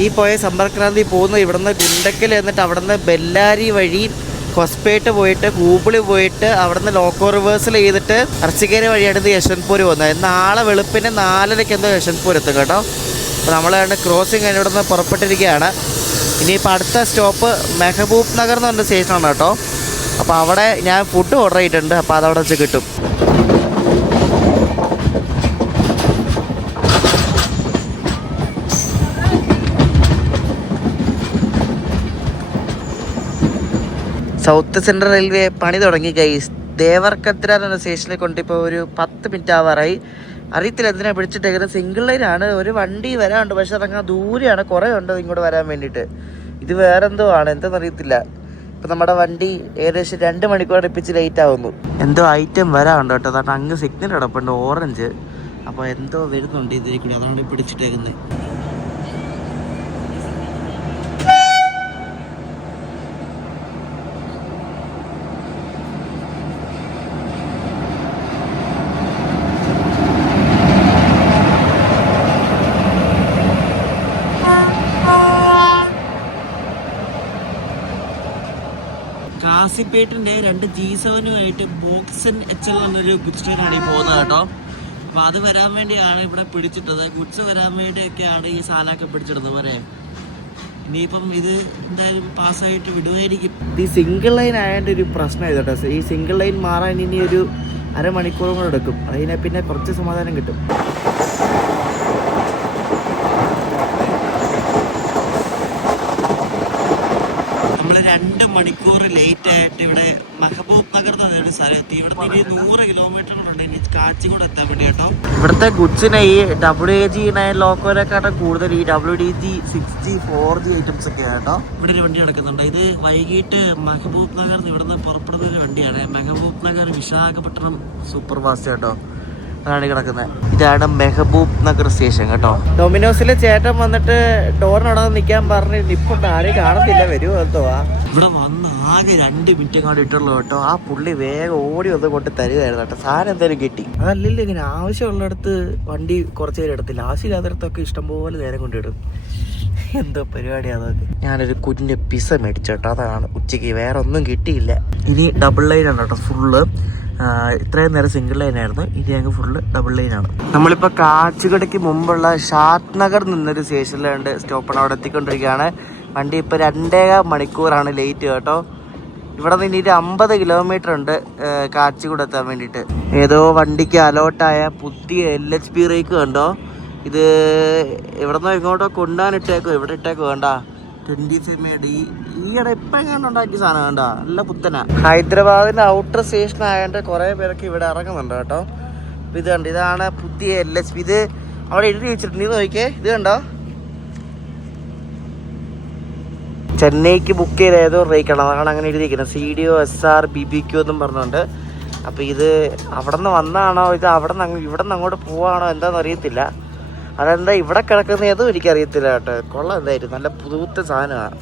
ഈ പോയ സമ്പർക്രാന്തി പോകുന്നത് ഇവിടുന്ന് ഗുണ്ടക്കൽ എന്നിട്ട് അവിടുന്ന് ബെല്ലാരി വഴി കൊസ്പേട്ട് പോയിട്ട് കൂപ്പിളി പോയിട്ട് അവിടുന്ന് ലോക്കോ റിവേഴ്സൽ ചെയ്തിട്ട് അർച്ചിക്കേരി വഴിയാണ് യശ്വന്ത്പൂർ പോകുന്നത്. നാളെ വെളുപ്പിന് 4:30 എന്തോ യശ്വന്ത്പൂർ എത്തും കേട്ടോ. അപ്പോൾ നമ്മൾ ക്രോസിങ് കഴിഞ്ഞ് ഇവിടുന്ന് പുറപ്പെട്ടിരിക്കുകയാണ്. ഇനിയിപ്പോൾ അടുത്ത സ്റ്റോപ്പ് മെഹബൂബ് നഗർ എന്ന് പറഞ്ഞ സ്റ്റേഷനാണ് കേട്ടോ. അപ്പോൾ അവിടെ ഞാൻ ഫുഡ് ഓർഡർ ചെയ്തിട്ടുണ്ട്. അപ്പോൾ അതവിടെ വെച്ച് കിട്ടും. സൗത്ത് സെൻട്രൽ റെയിൽവേ പണി തുടങ്ങി ഗൈസ്. ദേവർക്കത്ര എന്ന സ്റ്റേഷനിൽ കൊണ്ടിപ്പോൾ ഒരു 10 മിനിറ്റ് ആവാറായി. അറിയത്തില്ല എന്തിനാണ് പിടിച്ചിട്ടേക്കുന്നത്. സിംഗിൾ ലൈനാണ്, ഒരു വണ്ടി വരാനുണ്ട്, പക്ഷെ അതങ്ങനെ ദൂരെയാണ്, കുറേ ഉണ്ട് ഇങ്ങോട്ട് വരാൻ വേണ്ടിയിട്ട്. ഇത് വേറെന്തോ ആണ്, എന്തെന്ന് അറിയത്തില്ല. ഇപ്പം നമ്മുടെ വണ്ടി ഏകദേശം 2 മണിക്കൂർ അടുപ്പിച്ച് ലേറ്റ് ആവുന്നു. എന്തോ ഐറ്റം വരാനുണ്ട് കേട്ടോ. അതാണ് അങ്ങ് സിഗ്നൽ കിടപ്പുണ്ട് ഓറഞ്ച്. അപ്പോൾ എന്തോ വരുന്നുണ്ട് ഇതിൽ കൂടി, അതുകൊണ്ട് പിടിച്ചിട്ടേക്കുന്നത്. കാസിപ്പേട്ടിൻ്റെ 2 G7 ബോക്സൻ HL എന്നൊരു ഗുഡ്സ് ട്രെയിനാണ് ഈ പോകുന്നത് കേട്ടോ. അപ്പോൾ അത് വരാൻ വേണ്ടിയാണ് ഇവിടെ പിടിച്ചിട്ടത്. ഗുഡ്സ് വരാൻ വേണ്ടിയൊക്കെയാണ് ഈ സാധനമൊക്കെ പിടിച്ചിടുന്നത് വരെ. ഇനിയിപ്പം ഇത് എന്തായാലും പാസ്സായിട്ട് വിടുമായിരിക്കും. ഈ സിംഗിൾ ലൈൻ ആയതിൻ്റെ ഒരു പ്രശ്നം കേട്ടോ. ഈ സിംഗിൾ ലൈൻ മാറാൻ ഇനി ഒരു അരമണിക്കൂറും കൂടെ എടുക്കും. അതിനെ പിന്നെ കുറച്ച് സമാധാനം കിട്ടും. നമ്മൾ 2 മണിക്കൂർ ലേറ്റ് ആയിട്ട് ഇവിടെ മെഹബൂബ് നഗർ എന്ന് പറഞ്ഞൊരു സ്ഥലത്ത് ഇവിടുത്തെ ഇനി 100 കിലോമീറ്ററുകളുണ്ട് ഇനി കാച്ചിക്കൂടെ എത്താൻ വേണ്ടി കേട്ടോ. ഇവിടുത്തെ ഗുഡ്സിനെ ഈ WAG9 ലോക്കോയിലെക്കാട്ടും കൂടുതൽ ഈ WD60 4G ഐറ്റംസ് ഒക്കെ കേട്ടോ. ഇവിടെ ഒരു വണ്ടി കിടക്കുന്നുണ്ട്. ഇത് വൈകിട്ട് മെഹബൂബ് നഗർ ഇവിടുന്ന് പുറപ്പെടുന്ന ഒരു വണ്ടിയാണ്. മെഹബൂബ് നഗർ വിശാഖപട്ടണം സൂപ്പർ ഫാസ്റ്റ് കേട്ടോ. അതാണ് കിടക്കുന്നത്. ഇതാണ് മെഹബൂബ് നഗർ സ്റ്റേഷൻ കേട്ടോ. ഡൊമിനോസിലെ ചേട്ടൻ വന്നിട്ട് ഡോറിനോടെ നിൽക്കാൻ പറഞ്ഞ് നിപ്പുണ്ട്, ആരെയും കാണത്തില്ല, വരുമോ എന്തോ. ഇവിടെ വന്ന് ആകെ 2 മിനിറ്റ് അങ്ങോട്ട് ഇട്ടുള്ളൂ കേട്ടോ. ആ പുള്ളി വേഗം ഓടി വന്ന് കൊണ്ട് തരുമായിരുന്നു കേട്ടോ. സാധനം എന്തായാലും കിട്ടി. അതല്ലല്ലോ ഇങ്ങനെ ആവശ്യമുള്ളിടത്ത് വണ്ടി കുറച്ച് നേരം എടുത്തില്ല, ആവശ്യമില്ലാത്തടത്തൊക്കെ ഇഷ്ടംപോലെ നേരം കൊണ്ടിടും. എന്തോ പരിപാടിയാണ് അതൊക്കെ. ഞാനൊരു കുഞ്ഞ് പിസ മേടിച്ചോട്ടോ, അതാണ് ഉച്ചയ്ക്ക്. വേറെ ഒന്നും കിട്ടിയില്ല. ഇനി ഡബിൾ ലൈനാണ് കേട്ടോ ഫുള്ള്. ഇത്രയും നേരം സിംഗിൾ ലൈനായിരുന്നു, ഇനി ഞങ്ങൾക്ക് ഫുള്ള് ഡബിൾ ലൈനാണ്. നമ്മളിപ്പോൾ കാച്ചുകടയ്ക്ക് മുമ്പുള്ള ഷാദ് നഗർ നിന്നൊരു സ്റ്റേഷനിലുണ്ട് സ്റ്റോപ്പാണ്. അവിടെ എത്തിക്കൊണ്ടിരിക്കുകയാണ്. വണ്ടി ഇപ്പോൾ 2.25 മണിക്കൂറാണ് ലേറ്റ് കേട്ടോ. ഇവിടെ നിന്ന് ഇനി 50 കിലോമീറ്റർ ഉണ്ട് കാച്ചിക്കൂടെ എത്താൻ വേണ്ടിയിട്ട്. ഏതോ വണ്ടിക്ക് അലോട്ടായ പുതിയ LHB റേക്ക് കണ്ടോ. ഇത് ഇവിടെ നിന്ന് ഇങ്ങോട്ടോ കൊണ്ടുപോകാനിട്ടേക്കോ, ഇവിടെ ഇട്ടേക്കോ വേണ്ട. 25 ഈയിടെ ഇപ്പം എങ്ങാണ്ട് ഉണ്ടാക്കിയ സാധനം വേണ്ട, നല്ല പുത്തന. ഹൈദരാബാദിൻ്റെ ഔട്ടർ സ്റ്റേഷൻ ആയതുകൊണ്ട് കുറേ പേരൊക്കെ ഇവിടെ ഇറങ്ങുന്നുണ്ട് കേട്ടോ. ഇത് കണ്ട്, ഇതാണ് പുതിയ LHB. ഇത് അവിടെ എഴുതി വെച്ചിട്ടുണ്ട്, ഇത് നോക്കിയേ. ഇത് കണ്ടോ, ചെന്നൈക്ക് ബുക്ക് ചെയ്ത ഏതോ റേക്കാണ്, അതാണ് അങ്ങനെ എഴുതിയിരിക്കുന്നത്. CDO SR BBQ എന്നും പറഞ്ഞുകൊണ്ട്. അപ്പോൾ ഇത് അവിടെ നിന്ന് വന്നാണോ, ഇത് ഇവിടെ നിന്ന് അങ്ങോട്ട് പോവാണോ എന്താണെന്ന് അറിയത്തില്ല. അതെന്താ ഇവിടെ കിടക്കുന്ന ഏതും എനിക്കറിയത്തില്ല കേട്ടോ. കൊള്ളാം, എന്തായാലും നല്ല പുതുത്ത സാധനമാണ്.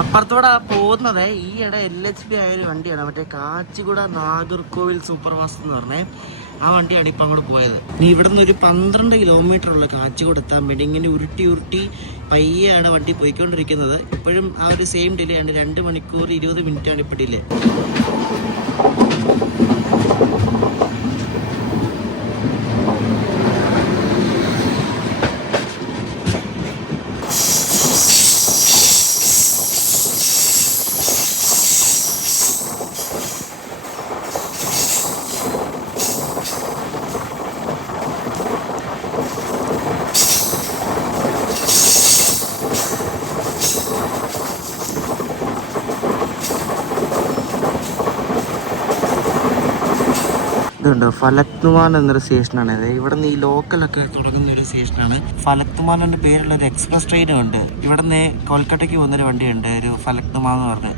അപ്പുറത്തൂടെ പോകുന്നത് ഈയിടെ LHB ആയൊരു വണ്ടിയാണ്, മറ്റേ കാച്ചിഗുഡ നാഗർകോവിൽ സൂപ്പർ ഫാസ്റ്റ് എന്ന് പറഞ്ഞേ. ആ വണ്ടിയാണ് ഇപ്പം അങ്ങോട്ട് പോയത്. ഇനി ഇവിടെ നിന്ന് ഒരു 12 കിലോമീറ്റർ ഉള്ള കാച്ചിഗുഡ എത്താൻ വേണ്ടി ഇങ്ങനെ ഉരുട്ടി പയ്യാണ് വണ്ടി പോയിക്കൊണ്ടിരിക്കുന്നത്. ഇപ്പോഴും ആ ഒരു സെയിം ഡിലേ ആണ്, 2 മണിക്കൂർ 20 മിനിറ്റാണ് ഇപ്പോൾ ഡിലേ. ഇതുണ്ട് ഫലക്നുമാൻ എന്നൊരു സ്റ്റേഷനാണ്. ഇത് ഇവിടെ നിന്ന് ഈ ലോക്കലൊക്കെ തുടങ്ങുന്ന ഒരു സ്റ്റേഷനാണ്. ഫലക്നുമാൻ എന്ന പേരുള്ള ഒരു എക്സ്പ്രസ് ട്രെയിനും ഉണ്ട്. ഇവിടെ നിന്ന് കൊൽക്കട്ടയ്ക്ക് പോകുന്നൊരു വണ്ടിയുണ്ട്, ഒരു ഫലക്നുമാൻ എന്ന് പറഞ്ഞ്.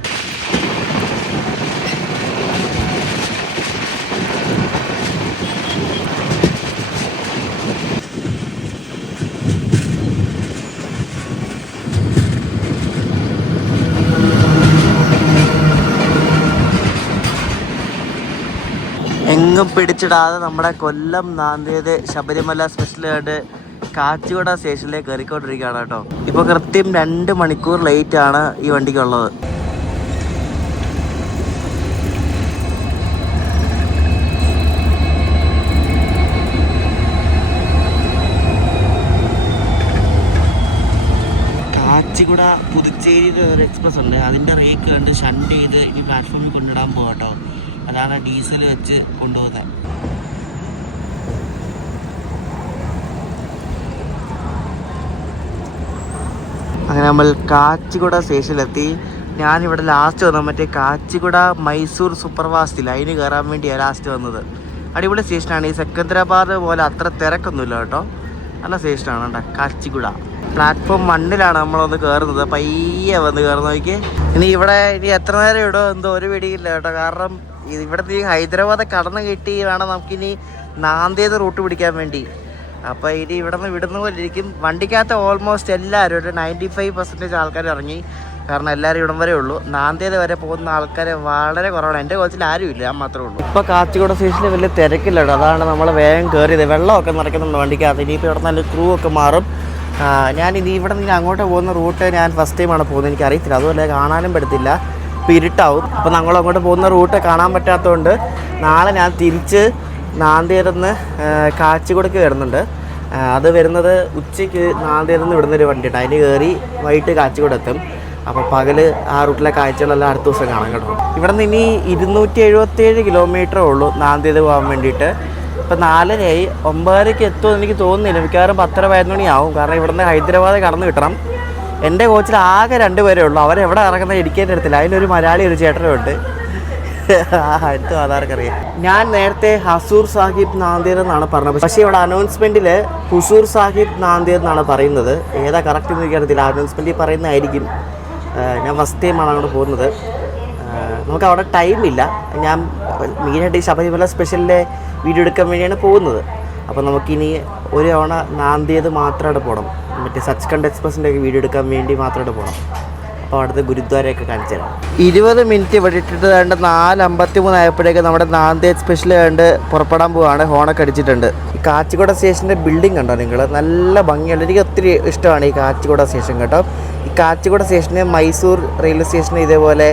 എങ്ങും പിടിച്ചിടാതെ നമ്മുടെ കൊല്ലം നാന്തിയത് ശബരിമല സ്പെഷ്യലായിട്ട് കാച്ചിഗുഡ സ്റ്റേഷനിലേക്ക് കയറിക്കൊണ്ടിരിക്കുകയാണ് കേട്ടോ. ഇപ്പോൾ കൃത്യം 2 മണിക്കൂർ ലേറ്റ് ആണ് ഈ വണ്ടിക്കുള്ളത്. കാച്ചിഗുഡ പുതുച്ചേരിയിൽ ഒരു എക്സ്പ്രസ് ഉണ്ട്, അതിൻ്റെ റേക്ക് കണ്ട് ഷണ്ട് ചെയ്ത് ഇനി പ്ലാറ്റ്ഫോമിൽ കൊണ്ടിടാൻ പോകാം കേട്ടോ. അതാണ് ഡീസൽ വെച്ച് കൊണ്ടുപോകുന്നത്. അങ്ങനെ നമ്മൾ കാച്ചിഗുഡ സ്റ്റേഷനിലെത്തി. ഞാനിവിടെ ലാസ്റ്റ് വന്നത് മറ്റേ കാച്ചിഗുഡ മൈസൂർ സൂപ്പർ ഫാസ്റ്റിൽ അതിന് കയറാൻ വേണ്ടിയാണ് ലാസ്റ്റ് വന്നത്. അടിപൊളി സ്റ്റേഷനാണ്. ഈ സെക്കന്ദരാബാദ് പോലെ അത്ര തിരക്കൊന്നുമില്ല കേട്ടോ, നല്ല സ്റ്റേഷനാണ് കേട്ടോ കാച്ചിഗുഡ. പ്ലാറ്റ്ഫോം 1-ലാണ് നമ്മളൊന്ന് കയറുന്നത്. പയ്യെ വന്ന് കയറുന്ന നോക്കി. ഇനി എത്ര നേരം ഇടോ എന്തോ ഒരു പിടിയില്ല കേട്ടോ. കാരണം ഇവിടുത്തെ ഈ ഹൈദരാബാദ് കടന്ന് കിട്ടി വേണം നമുക്കിനി നാന്ദേത് റൂട്ട് പിടിക്കാൻ വേണ്ടി. അപ്പോൾ ഇനി ഇവിടെ നിന്ന് വിടുന്ന പോലെ ഇരിക്കും. വണ്ടിക്കകത്ത് ഓൾമോസ്റ്റ് എല്ലാവരും ഒരു 95% ആൾക്കാർ ഇറങ്ങി. കാരണം എല്ലാവരും ഇവിടം വരെ ഉള്ളൂ. നാന്ദേത് വരെ പോകുന്ന ആൾക്കാർ വളരെ കുറവാണ്. എൻ്റെ കോച്ചിൽ ആരുമില്ല, ഞാൻ മാത്രമേ ഉള്ളൂ. ഇപ്പോൾ കാച്ചിഗുഡ സ്റ്റേഷനിൽ വലിയ തിരക്കില്ല കേട്ടോ. അതാണ് നമ്മൾ വേഗം കയറിയത്. വെള്ളമൊക്കെ നിറയ്ക്കുന്നുണ്ട് വണ്ടിക്കകത്ത്. ഇനിയിപ്പോൾ ഇവിടെ നല്ല ക്രൂ ഒക്കെ മാറും. ഞാനിത് ഇവിടെ നിന്ന് അങ്ങോട്ട് പോകുന്ന റൂട്ട് ഞാൻ ഫസ്റ്റ് ടൈമാണ് പോകുന്നത്, എനിക്ക് അറിയത്തില്ല. അതുപോലെ കാണാനും പറ്റത്തില്ല, ഇപ്പോൾ ഇരുട്ടാവും. അപ്പോൾ ഞങ്ങൾ അങ്ങോട്ട് പോകുന്ന റൂട്ട് കാണാൻ പറ്റാത്തതുകൊണ്ട് നാളെ ഞാൻ തിരിച്ച് നാന്ദേതിന്ന് കാച്ചിഗുഡയ്ക്ക് വരുന്നുണ്ട്. അത് വരുന്നത് ഉച്ചയ്ക്ക് നാന്ദേതിന്ന് വിടുന്നൊരു വണ്ടിയുണ്ട്, അതിന് കയറി വൈകിട്ട് കാച്ചിഗുഡ എത്തും. അപ്പോൾ പകല് ആ റൂട്ടിലെ കാഴ്ചകളെല്ലാം അടുത്ത ദിവസം കാണാൻ കേട്ടോ. ഇവിടെ നിന്ന് ഇനി 277 കിലോമീറ്ററേ ഉള്ളൂ നാന്ദേത് പോകാൻ വേണ്ടിയിട്ട്. ഇപ്പോൾ 4:30 9:30 എത്തുമെന്ന് എനിക്ക് തോന്നുന്നില്ല. മിക്കവാറും 10:15 മണിയാവും. കാരണം ഇവിടുന്ന് ഹൈദരാബാദ് കടന്നു കിട്ടണം. എൻ്റെ കോച്ചിൽ ആകെ 2 പേരേ ഉള്ളൂ. അവരെവിടെ ഇറങ്ങുന്നത് ഇരിക്കേണ്ട അടുത്തില്ല. അതിലൊരു മലയാളി ഒരു ചേട്ടനുണ്ട്, അടുത്ത ആധാർക്കറിയാം. ഞാൻ നേരത്തെ ഹസൂർ സാഹിബ് നാന്ദേത് എന്നാണ് പറഞ്ഞത്, പക്ഷേ ഇവിടെ അനൗൺസ്മെൻറ്റിൽ ഹുസൂർ സാഹിബ് നാന്ദേത് എന്നാണ് പറയുന്നത്. ഏതാ കറക്റ്റ് എന്ന് എനിക്കറിയത്തില്ല. അനൗൺസ്മെൻറ്റിൽ പറയുന്നതായിരിക്കും. ഞാൻ ഫസ്റ്റ് ടൈമാണ് അങ്ങോട്ട് പോകുന്നത്. നമുക്ക് അവിടെ ടൈമില്ല. ഞാൻ മെയിനായിട്ട് ഈ ശബരിമല സ്പെഷ്യലിലെ വീഡിയോ എടുക്കാൻ വേണ്ടിയാണ് പോകുന്നത്. അപ്പോൾ നമുക്കിനി ഒരു തവണ നാന്ദേത് മാത്രമായിട്ട് പോകണം. മറ്റേ സച്ച്ഖണ്ഡ് എക്സ്പ്രസിൻ്റെ ഒക്കെ വീഡിയോ എടുക്കാൻ വേണ്ടി മാത്രമായിട്ട് പോകണം. അപ്പോൾ അവിടുത്തെ ഗുരുദ്വാരയൊക്കെ കാണിച്ചു തരാം. 20 മിനിറ്റ് ഇവിടെ ഇട്ടിട്ട് 4:53 ആയപ്പോഴേക്ക് നമ്മുടെ നാന്ദേത് സ്പെഷ്യൽ കണ്ട് പുറപ്പെടാൻ പോവാണ്. ഹോണൊക്കെ അടിച്ചിട്ടുണ്ട്. ഈ കാച്ചിഗുഡ സ്റ്റേഷൻ്റെ ബിൽഡിംഗ് കണ്ടോ നിങ്ങൾ? നല്ല ഭംഗിയുണ്ട്. എനിക്ക് ഒത്തിരി ഇഷ്ടമാണ് ഈ കാച്ചിഗുഡ സ്റ്റേഷൻ കേട്ടോ. ഈ കാച്ചിഗുഡ സ്റ്റേഷന് മൈസൂർ റെയിൽവേ സ്റ്റേഷന് ഇതേപോലെ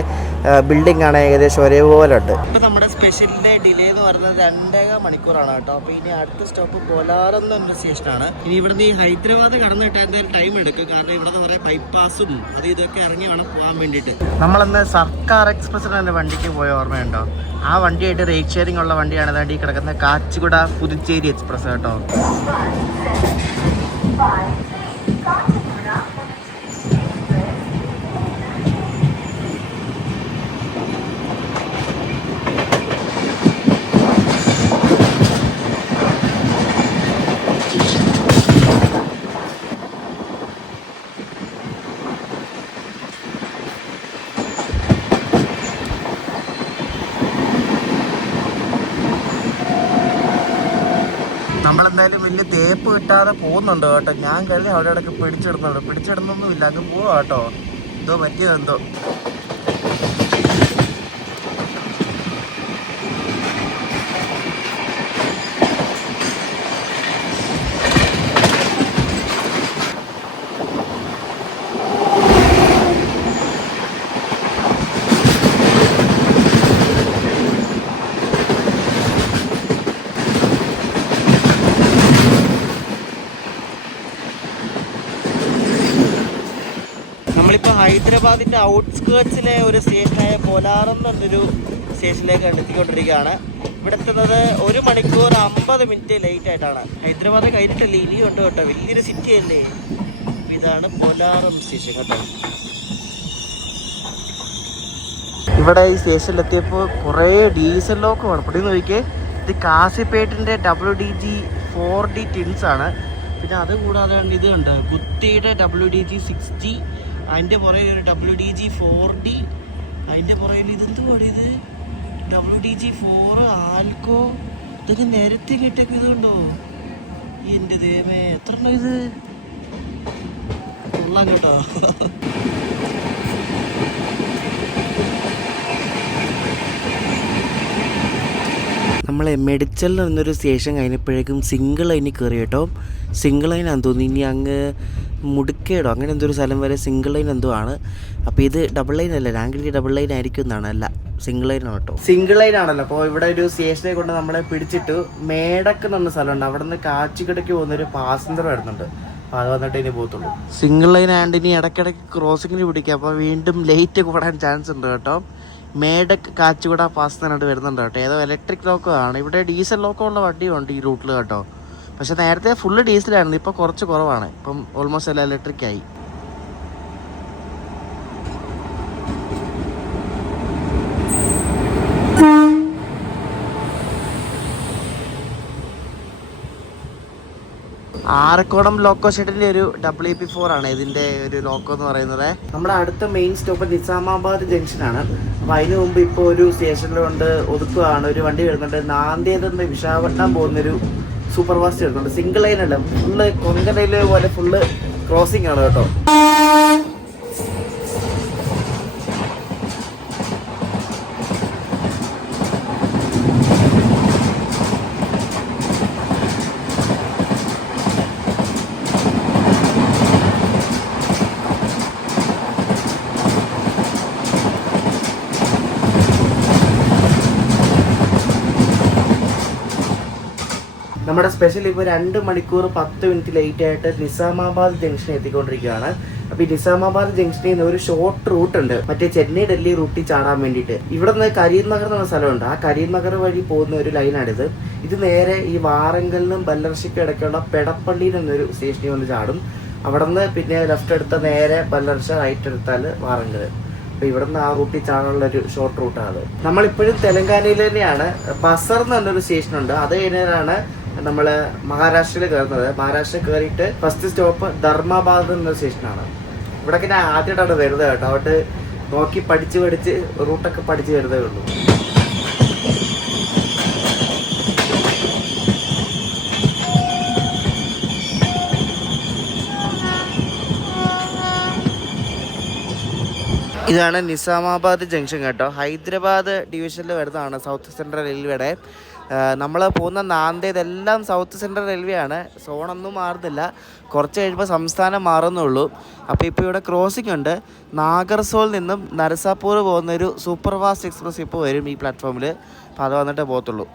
ബിൽഡിംഗ് ആണ്, ഏകദേശം ഒരേപോലെ ഉണ്ട്. ഇപ്പോൾ നമ്മുടെ സ്പെഷ്യലിൻ്റെ ഡിലേ എന്ന് പറയുന്നത് 2.5 മണിക്കൂറാണ് കേട്ടോ. അപ്പോൾ ഇനി അടുത്ത സ്റ്റോപ്പ് പോലാരം എന്നൊരു സ്റ്റേഷനാണ്. ഇനി ഇവിടുന്ന് ഈ ഹൈദരാബാദ് കടന്നു കിട്ടാൻ എന്തായാലും ടൈം എടുക്കും. കാരണം ഇവിടുന്ന് കുറേ ബൈപ്പാസും അത് ഇതൊക്കെ ഇറങ്ങി വേണം പോകാൻ വേണ്ടിയിട്ട്. നമ്മളന്ന് സർക്കാർ എക്സ്പ്രസ്സിൻ്റെ വണ്ടിക്ക് പോയ ഓർമ്മയുണ്ടോ? ആ വണ്ടിയായിട്ട് റേറ്റ് ഷെയറിംഗ് ഉള്ള വണ്ടിയാണ് വണ്ടി കിടക്കുന്ന കാച്ചിഗുഡ പുതുച്ചേരി എക്സ്പ്രസ് കേട്ടോ. നമ്മളെന്തായാലും വലിയ തേപ്പ് കിട്ടാതെ പോകുന്നുണ്ട് കേട്ടോ. ഞാൻ കരുതി അവിടെ ഇടയ്ക്ക് പിടിച്ചിടുന്നൊന്നുമില്ല. അങ്ങ് പോവാ കേട്ടോ. എന്തോ പറ്റിയതെന്തോ. നമ്മളിപ്പോൾ ഹൈദരാബാദിൻ്റെ ഔട്ട്സ്കേർട്സിലെ ഒരു സ്റ്റേഷനായ പോലാരം എന്നൊരു സ്റ്റേഷനിലേക്ക് എത്തിക്കൊണ്ടിരിക്കുകയാണ്. ഇവിടെ എത്തുന്നത് 1 മണിക്കൂർ 50 മിനിറ്റ് ലേറ്റ് ആയിട്ടാണ്. ഹൈദരാബാദ് കഴിഞ്ഞിട്ടല്ലേ, ഇനിയും ഉണ്ട് കേട്ടോ. വലിയൊരു സിറ്റി അല്ലേ. ഇതാണ് പോലാരം സ്റ്റേഷൻ കേട്ടോ. ഇവിടെ ഈ സ്റ്റേഷനിലെത്തിയപ്പോൾ കുറേ ഡീസൽ ലോക്ക് വേണം. ഇവിടെ നോക്കിയേ, ഇത് കാസിപ്പേട്ടിൻ്റെ WDG 4D ടിൻസ് ആണ്. പിന്നെ അതുകൂടാതെ ഇത് ഉണ്ട് ഗുത്തിയുടെ WDG 6G. അതിൻ്റെ പുറകിൽ ഒരു WDG 4D. അതിൻ്റെ പുറകിൽ ഇതെന്തുവാണ് ഇത്? WDG 4 ആൽക്കോ. ഇതൊക്കെ നേരത്തെ കിട്ടൊക്കെ ഇതുണ്ടോ? എൻ്റെ ദൈവമേ, എത്ര ഉണ്ടോ ഇത്? കൊള്ളാം കേട്ടോ. നമ്മളെ മെഡിച്ചലിൽ നിന്നൊരു സ്റ്റേഷൻ കഴിഞ്ഞപ്പോഴേക്കും സിംഗിൾ ലൈനിൽ കയറി കേട്ടോ. സിംഗിൾ ലൈനാണെന്ന് തോന്നുന്നു. ഇനി അങ്ങ് മുടുക്കേടോ അങ്ങനെ എന്തോ ഒരു സ്ഥലം വരെ സിംഗിൾ ലൈൻ എന്തോ ആണ്. അപ്പോൾ ഇത് ഡബിൾ ലൈൻ അല്ല, രാങ്കിലേക്ക് ഡബിൾ ലൈൻ ആയിരിക്കും എന്നാണ്. അല്ല, സിംഗിൾ ലൈനാണ് കേട്ടോ. സിംഗിൾ ലൈൻ ആണല്ലോ. അപ്പോൾ ഇവിടെ ഒരു സ്റ്റേഷനെ കൊണ്ട് നമ്മളെ പിടിച്ചിട്ട് മേടക്ക് എന്ന സ്ഥലമുണ്ട്. അവിടെ നിന്ന് കാച്ചിക്കടയ്ക്ക് പോകുന്നൊരു പാസഞ്ചർ വരുന്നുണ്ട്. അപ്പോൾ അത് വന്നിട്ട് ഇനി പോകത്തുള്ളൂ. സിംഗിൾ ലൈൻ ആയതുകൊണ്ട് ഇനി ഇടയ്ക്കിടയ്ക്ക് ക്രോസിങ്ങിന് പിടിക്കുക. അപ്പോൾ വീണ്ടും ലേറ്റ് കൂടാൻ ചാൻസ് ഉണ്ട് കേട്ടോ. മേടക്ക് കാച്ചുകൂട പാസഞ്ചറായിട്ട് വരുന്നുണ്ട് കേട്ടോ. ഏതോ ഇലക്ട്രിക് ലോക്കോ ആണ്. ഇവിടെ ഡീസൽ ലോക്കോ ഉള്ള വണ്ടിയുണ്ട് ഈ റൂട്ടിൽ കേട്ടോ. പക്ഷെ നേരത്തെ ഫുള്ള് ഡീസലായിരുന്നു, ഇപ്പോൾ കുറച്ച് കുറവാണ്. ഇപ്പം ഓൾമോസ്റ്റ് എല്ലാം ഇലക്ട്രിക് ആയി. ആറക്കോടം ലോക്കോ ഷെഡിൻ്റെ ഒരു WP4 ആണ് ഇതിൻ്റെ ഒരു ലോക്കോ എന്ന് പറയുന്നത്. നമ്മുടെ അടുത്ത മെയിൻ സ്റ്റോപ്പ് നിസാമാബാദ് ജംഗ്ഷനാണ്. അപ്പോൾ അതിന് മുമ്പ് ഇപ്പോൾ ഒരു സ്റ്റേഷനിൽ കൊണ്ട് ഒതുക്കുകയാണ്. ഒരു വണ്ടി വരുന്നുണ്ട്. നാന്ദേദിൽ നിന്ന് വിശാഖപട്ടണം പോകുന്നൊരു സൂപ്പർ ഫാസ്റ്റ് വരുന്നുണ്ട്. സിംഗിൾ ലൈൻ അല്ല, ഫുള്ള് കൊങ്കൺ റെയിൽവേ പോലെ ഫുള്ള് ക്രോസിംഗ് ആണ് കേട്ടോ. നമ്മുടെ സ്പെഷ്യൽ ഇപ്പോൾ 2 മണിക്കൂർ 10 മിനിറ്റ് ലേറ്റ് ആയിട്ട് നിസാമാബാദ് ജംഗ്ഷനിൽ എത്തിക്കൊണ്ടിരിക്കുകയാണ്. അപ്പോൾ ഈ നിസാമാബാദ് ജംഗ്ഷനിൽ നിന്ന് ഒരു ഷോർട്ട് റൂട്ട് ഉണ്ട്, മറ്റേ ചെന്നൈ ഡൽഹി റൂട്ടിൽ ചാടാൻ വേണ്ടിയിട്ട്. ഇവിടെ നിന്ന് കരീം നഗർ എന്ന സ്ഥലമുണ്ട്. ആ കരീം നഗർ വഴി പോകുന്ന ഒരു ലൈനാണിത്. ഇത് നേരെ ഈ വാറങ്കലിനും ബല്ലർശിക്കും ഇടയ്ക്കുള്ള പെടപ്പള്ളിയിൽ എന്നൊരു സ്റ്റേഷനിൽ വന്ന് ചാടും. അവിടെ നിന്ന് പിന്നെ ലെഫ്റ്റ് എടുത്ത നേരെ ബല്ലർശ, റൈറ്റ് എടുത്താൽ വാറങ്കൽ. അപ്പോൾ ഇവിടെ നിന്ന് ആ റൂട്ടിൽ ചാടാനുള്ള ഒരു ഷോർട്ട് റൂട്ടാണ്. നമ്മളിപ്പോഴും തെലങ്കാനയിൽ തന്നെയാണ്. ബസർ എന്ന് പറഞ്ഞൊരു സ്റ്റേഷനുണ്ട്. അത് കഴിഞ്ഞാലാണ് നമ്മൾ മഹാരാഷ്ട്രയിൽ കയറുന്നത്. മഹാരാഷ്ട്രയിൽ കയറിയിട്ട് ഫസ്റ്റ് സ്റ്റോപ്പ് ധർമാബാദ് എന്ന സ്റ്റേഷനാണ്. ഇവിടേക്ക് ഞാൻ ആദ്യമായിട്ടാണ് വരുന്നത് കേട്ടോ. അവിടെ നോക്കി പഠിച്ച് റൂട്ടൊക്കെ പഠിച്ച് വരുന്നതേ ഉള്ളൂ. ഇതാണ് നിസാമാബാദ് ജംഗ്ഷൻ കേട്ടോ. ഹൈദരാബാദ് ഡിവിഷനിൽ വരുന്നതാണ് സൗത്ത് സെൻട്രൽ റെയിൽവേയുടെ. നമ്മൾ പോകുന്ന നാന്ദേദ് എല്ലാം സൗത്ത് സെൻട്രൽ റെയിൽവേ ആണ്. സോണൊന്നും മാറുന്നില്ല, കുറച്ച് കഴിയുമ്പോൾ സംസ്ഥാനം മാറുന്നുള്ളൂ. അപ്പോൾ ഇപ്പോൾ ഇവിടെ ക്രോസിംഗ് ഉണ്ട്. നാഗർസോളിൽ നിന്നും നരസാപൂർ പോകുന്നൊരു സൂപ്പർ ഫാസ്റ്റ് എക്സ്പ്രസ് ഇപ്പോൾ വരും ഈ പ്ലാറ്റ്ഫോമിൽ. അപ്പോൾ അത് വന്നിട്ടേ പോകത്തുള്ളൂ.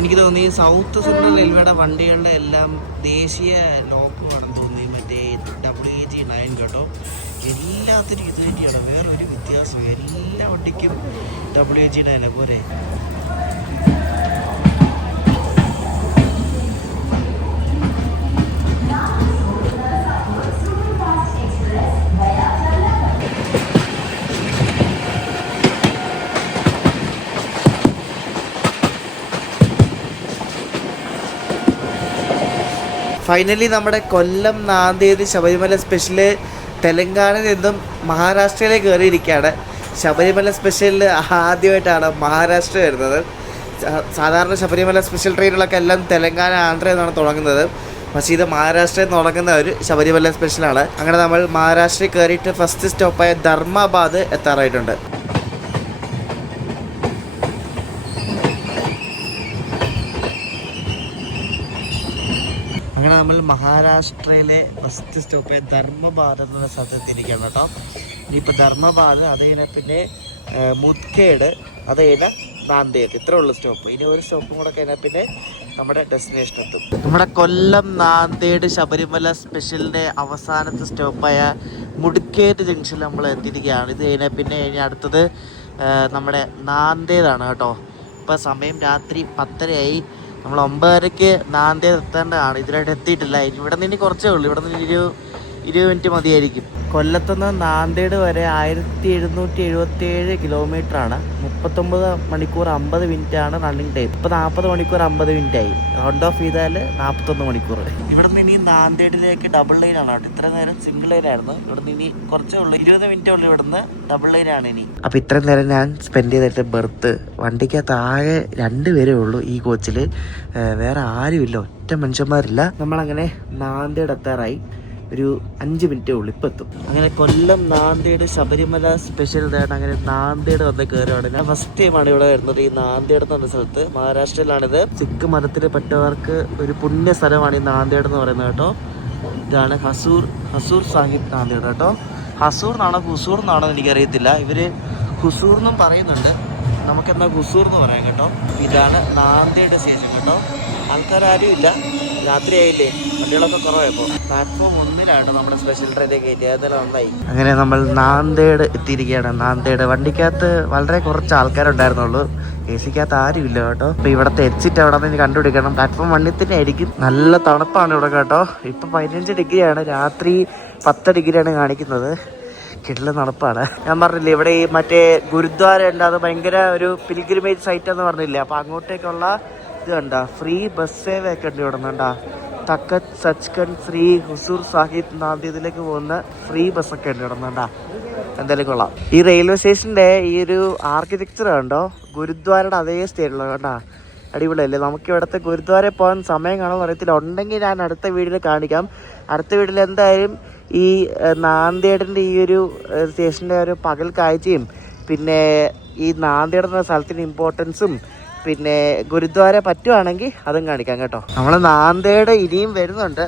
എനിക്ക് തോന്നി ഈ സൗത്ത് സെൻട്രൽ റെയിൽവേയുടെ വണ്ടികളുടെ എല്ലാം ദേശീയ ലോക്കമാണെന്ന് തോന്നി. മറ്റേ WAG9 കേട്ടോ. എല്ലാത്തിനും ഇത് തന്നെയാണ്, വേറൊരു വ്യത്യാസം. എല്ലാ വണ്ടിക്കും WAG9 പോരെ. ഫൈനലി നമ്മുടെ കൊല്ലം നാന്ദേദ് ശബരിമല സ്പെഷ്യൽ തെലങ്കാനയിൽ നിന്നും മഹാരാഷ്ട്രയിലേക്ക് കയറിയിരിക്കുകയാണ്. ശബരിമല സ്പെഷ്യലിൽ ആദ്യമായിട്ടാണ് മഹാരാഷ്ട്ര വരുന്നത്. സാധാരണ ശബരിമല സ്പെഷ്യൽ ട്രെയിനുകളൊക്കെ എല്ലാം തെലങ്കാന, ആന്ധ്രയിൽ നിന്നാണ് തുടങ്ങുന്നത്. പക്ഷേ ഇത് മഹാരാഷ്ട്രയിൽ തുടങ്ങുന്ന ഒരു ശബരിമല സ്പെഷ്യലാണ്. അങ്ങനെ നമ്മൾ മഹാരാഷ്ട്രയിൽ കയറിയിട്ട് ഫസ്റ്റ് സ്റ്റോപ്പായ ധർമാബാദ് എത്താറായിട്ടുണ്ട്. അങ്ങനെ നമ്മൾ മഹാരാഷ്ട്രയിലെ ഫസ്റ്റ് സ്റ്റോപ്പ് ധർമ്മബാദ് എന്ന സ്ഥലത്തെത്തിയിരിക്കുകയാണ് കേട്ടോ. ഇനിയിപ്പോൾ ധർമ്മബാദ്, അത് കഴിഞ്ഞാൽ പിന്നെ മുദ്കേഡ്, അത് കഴിഞ്ഞാൽ നാന്ദേദ്. ഇത്രേ ഉള്ളൂ സ്റ്റോപ്പ്. ഇനി ഒരു സ്റ്റോപ്പും കൂടെ കഴിഞ്ഞാൽ പിന്നെ നമ്മുടെ ഡെസ്റ്റിനേഷൻ എത്തും. നമ്മുടെ കൊല്ലം നാന്ദേദ് ശബരിമല സ്പെഷ്യലിൻ്റെ അവസാനത്തെ സ്റ്റോപ്പായ മുടുക്കേത് ജംഗ്ഷനിൽ നമ്മൾ എത്തിയിരിക്കുകയാണ്. ഇത് കഴിഞ്ഞാൽ പിന്നെ ഇനി അടുത്തത് നമ്മുടെ നാന്ദേദാണ് കേട്ടോ. ഇപ്പോൾ സമയം രാത്രി 10:30 നമ്മൾ 9:30 നാന്ദേദ് എത്തേണ്ടതാണ്. ഇതിലായിട്ട് എത്തിയിട്ടില്ല. ഇവിടെ നിന്ന് ഇനി കുറച്ചേ ഉള്ളൂ. ഇവിടെ നിന്ന് ഒരു 20 മിനിറ്റ് മതിയായിരിക്കും. കൊല്ലത്തുനിന്ന് നാന്ദേട് വരെ 1777 കിലോമീറ്ററാണ്. 39 മണിക്കൂർ 50 മിനിറ്റാണ് റണ്ണിങ് ടൈം. ഇപ്പോൾ 40 മണിക്കൂർ 50 മിനിറ്റായി. റൗണ്ട് ഓഫ് ചെയ്താൽ 41 മണിക്കൂർ. ഇവിടെ നിന്ന് ഇനി നാന്ദേടിലേക്ക് ഡബിൾ ലൈനാണ് കേട്ടോ. ഇത്ര നേരം സിംഗിൾ ലൈനായിരുന്നു. ഇവിടെ നിന്ന് ഇനി കുറച്ചേ ഉള്ളൂ, 20 മിനിറ്റേ ഉള്ളൂ. ഇവിടെ നിന്ന് ഡബിൾ ലൈനാണ് ഇനി. അപ്പോൾ ഇത്രയും നേരം ഞാൻ സ്പെൻഡ് ചെയ്തിട്ട് ബെർത്ത് വണ്ടിക്കകത്ത് ആകെ 2 പേരേ ഉള്ളൂ ഈ കോച്ചിൽ. വേറെ ആരുമില്ല, ഒറ്റ മനുഷ്യന്മാരില്ല. നമ്മളങ്ങനെ നാന്ദേട് എത്താറായി. ഒരു 5 മിനിറ്റേ ഉള്ളൂ, ഇപ്പം എത്തും. അങ്ങനെ കൊല്ലം നാന്ദേട് ശബരിമല സ്പെഷ്യൽ ഡേയാണ്. അങ്ങനെ നാന്ദേട് വന്ന് കയറുകയാണ്. ഞാൻ ഫസ്റ്റ് ടൈമാണ് ഇവിടെ വരുന്നത്, ഈ നാന്ദേട് എന്ന് പറഞ്ഞ സ്ഥലത്ത്. മഹാരാഷ്ട്രയിലാണിത്. സിഖ് മതത്തിൽ പെട്ടവർക്ക് ഒരു പുണ്യ സ്ഥലമാണ് ഈ നാന്ദേട് എന്ന് പറയുന്നത് കേട്ടോ. ഇതാണ് ഹസൂർ സാഹിബ് നാന്ദേട് കേട്ടോ. ഹസൂർ എന്നാണോ ഹുസൂർ എന്നാണോ എനിക്കറിയത്തില്ല. ഇവർ ഹുസൂർ എന്നും പറയുന്നുണ്ട്, നമുക്കെന്നാൽ ഹുസൂർ എന്ന് പറയാം കേട്ടോ. ഇതാണ് നാന്ദേട് സ്റ്റേഷൻ കേട്ടോ. ആൾക്കാരും ഇല്ല, രാത്രിയായില്ലേ, വണ്ടികളൊക്കെ കുറവായപ്പോൾ. പ്ലാറ്റ്ഫോം 1-ലാണ് നമ്മുടെ സ്പെഷ്യൽ ട്രെയിനിൽ കയറ്റി. അതെല്ലാം നന്നായി. അങ്ങനെ നമ്മൾ നാന്ദേട് എത്തിയിരിക്കുകയാണ്. നാന്ദേട് വണ്ടിക്കകത്ത് വളരെ കുറച്ച് ആൾക്കാരുണ്ടായിരുന്നുള്ളൂ, AC-ക്കകത്ത് ആരും ഇല്ല കേട്ടോ. അപ്പോൾ ഇവിടുത്തെ എക്സിറ്റ് അവിടെ നിന്ന് കണ്ടുപിടിക്കണം. പ്ലാറ്റ്ഫോം 1 തന്നെ ആയിരിക്കും. നല്ല തണുപ്പാണ് ഇവിടെ കേട്ടോ. ഇപ്പം 15 ഡിഗ്രിയാണ്, രാത്രി 10 ഡിഗ്രിയാണ് കാണിക്കുന്നത്. കിടല തണുപ്പാണ്. ഞാൻ പറഞ്ഞില്ലേ ഇവിടെ ഈ മറ്റേ ഗുരുദ്വാര ഉണ്ട്, അത് ഭയങ്കര ഒരു പിൽഗ്രിമേജ് സൈറ്റ് എന്ന് പറഞ്ഞില്ലേ. അപ്പോൾ അങ്ങോട്ടേക്കുള്ള ഇത് കണ്ട ഫ്രീ ബസ് സേവയൊക്കെ ഉണ്ട് ഇവിടെ നിന്ന്. കണ്ടാ തക്കത്ത്, സച്ച്ഖണ്ഡ്, ശ്രീ ഹുസൂർ സാഹിബ് നാന്ദേദിലേക്ക് പോകുന്ന ഫ്രീ ബസ്സൊക്കെ ഉണ്ട് ഇവിടെ നിന്ന്. എന്തായാലും കൊള്ളാം. ഈ റെയിൽവേ സ്റ്റേഷൻ്റെ ഈ ഒരു ആർക്കിടെക്ചർ കണ്ടോ, ഗുരുദ്വാരയുടെ അതേ സ്റ്റൈലുള്ള കണ്ടാ. അടിപൊളിയല്ലേ. നമുക്ക് ഇവിടുത്തെ ഗുരുദ്വാരയിൽ പോകാൻ സമയം കാണുമെന്ന് അറിയത്തില്ല. ഉണ്ടെങ്കിൽ ഞാൻ അടുത്ത വീഡിയോയിൽ കാണിക്കാം. അടുത്ത വീഡിയോയിൽ എന്തായാലും ഈ നാന്ദേടിൻ്റെ ഈ ഒരു സ്റ്റേഷൻ്റെ ഒരു പകൽ കാഴ്ചയും പിന്നെ ഈ നാന്ദേട് എന്ന സ്ഥലത്തിൻ്റെ ഇമ്പോർട്ടൻസും പിന്നെ ഗുരുദ്വാര പറ്റുവാണെങ്കിൽ അതും കാണിക്കാം കേട്ടോ. നമ്മൾ നാന്ദേട് ഇനിയും വരുന്നുണ്ട്.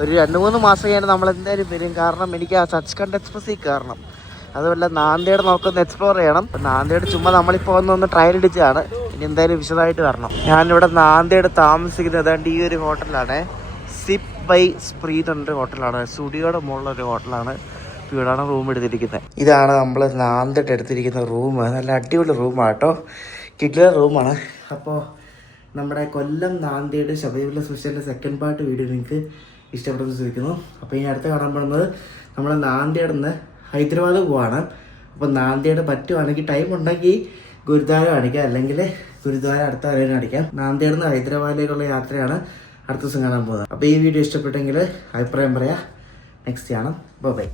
ഒരു 2-3 മാസം കഴിഞ്ഞാൽ നമ്മൾ എന്തായാലും വരും. കാരണം എനിക്ക് ആ സച്ച്ഖണ്ഡ് എക്സ്പ്രസ്സിൽ കയറണം. അതുപോലെ നാന്ദേട് നമുക്കൊന്ന് എക്സ്പ്ലോർ ചെയ്യണം. നാന്ദേട് ചുമ്മാ നമ്മളിപ്പോൾ ഒന്ന് ട്രയൽ അടിച്ചതാണ്. ഇനി എന്തായാലും വിശദമായിട്ട് വരണം. ഞാനിവിടെ നാന്ദേട് താമസിക്കുന്നത് ഏതാണ്ട് ഈ ഒരു ഹോട്ടലാണ്. സിപ്പ് ബൈ സ്പ്രീത് എന്നൊരു ഹോട്ടലാണ്. സ്റ്റുഡിയോയുടെ മുകളിലൊരു ഹോട്ടലാണ്. ഇവിടെയാണ് റൂം എടുത്തിരിക്കുന്നത്. ഇതാണ് നമ്മൾ നാന്ദേട് എടുത്തിരിക്കുന്ന റൂം. നല്ല അടിപൊളി റൂമാണ് കേട്ടോ. കിഡ്ലർ റൂമാണ്. അപ്പോൾ നമ്മുടെ കൊല്ലം നാന്ദേട് ശബരിമല സ്പെഷ്യലിൻ്റെ സെക്കൻഡ് പാർട്ട് വീഡിയോ നിങ്ങൾക്ക് ഇഷ്ടപ്പെട്ടെന്ന് ചോദിക്കുന്നു. അപ്പോൾ ഇനി അടുത്ത് കാണാൻ പോകുന്നത് നമ്മൾ നാന്ദേട് നിന്ന് ഹൈദരാബാദ് പോവാണ്. അപ്പോൾ നാന്ദേട് പറ്റുവാണെങ്കിൽ ടൈം ഉണ്ടെങ്കിൽ ഗുരുദ്വാര കാണിക്കാം, അല്ലെങ്കിൽ ഗുരുദ്വാര അടുത്ത വരെ കാണിക്കാം. നാന്ദേട് നിന്ന് ഹൈദരാബാദിലേക്കുള്ള യാത്രയാണ് അടുത്ത ദിവസം കാണാൻ പോകുന്നത്. അപ്പോൾ ഈ വീഡിയോ ഇഷ്ടപ്പെട്ടെങ്കിൽ അഭിപ്രായം പറയാം. നെക്സ്റ്റ് കാണാം. ബൈ.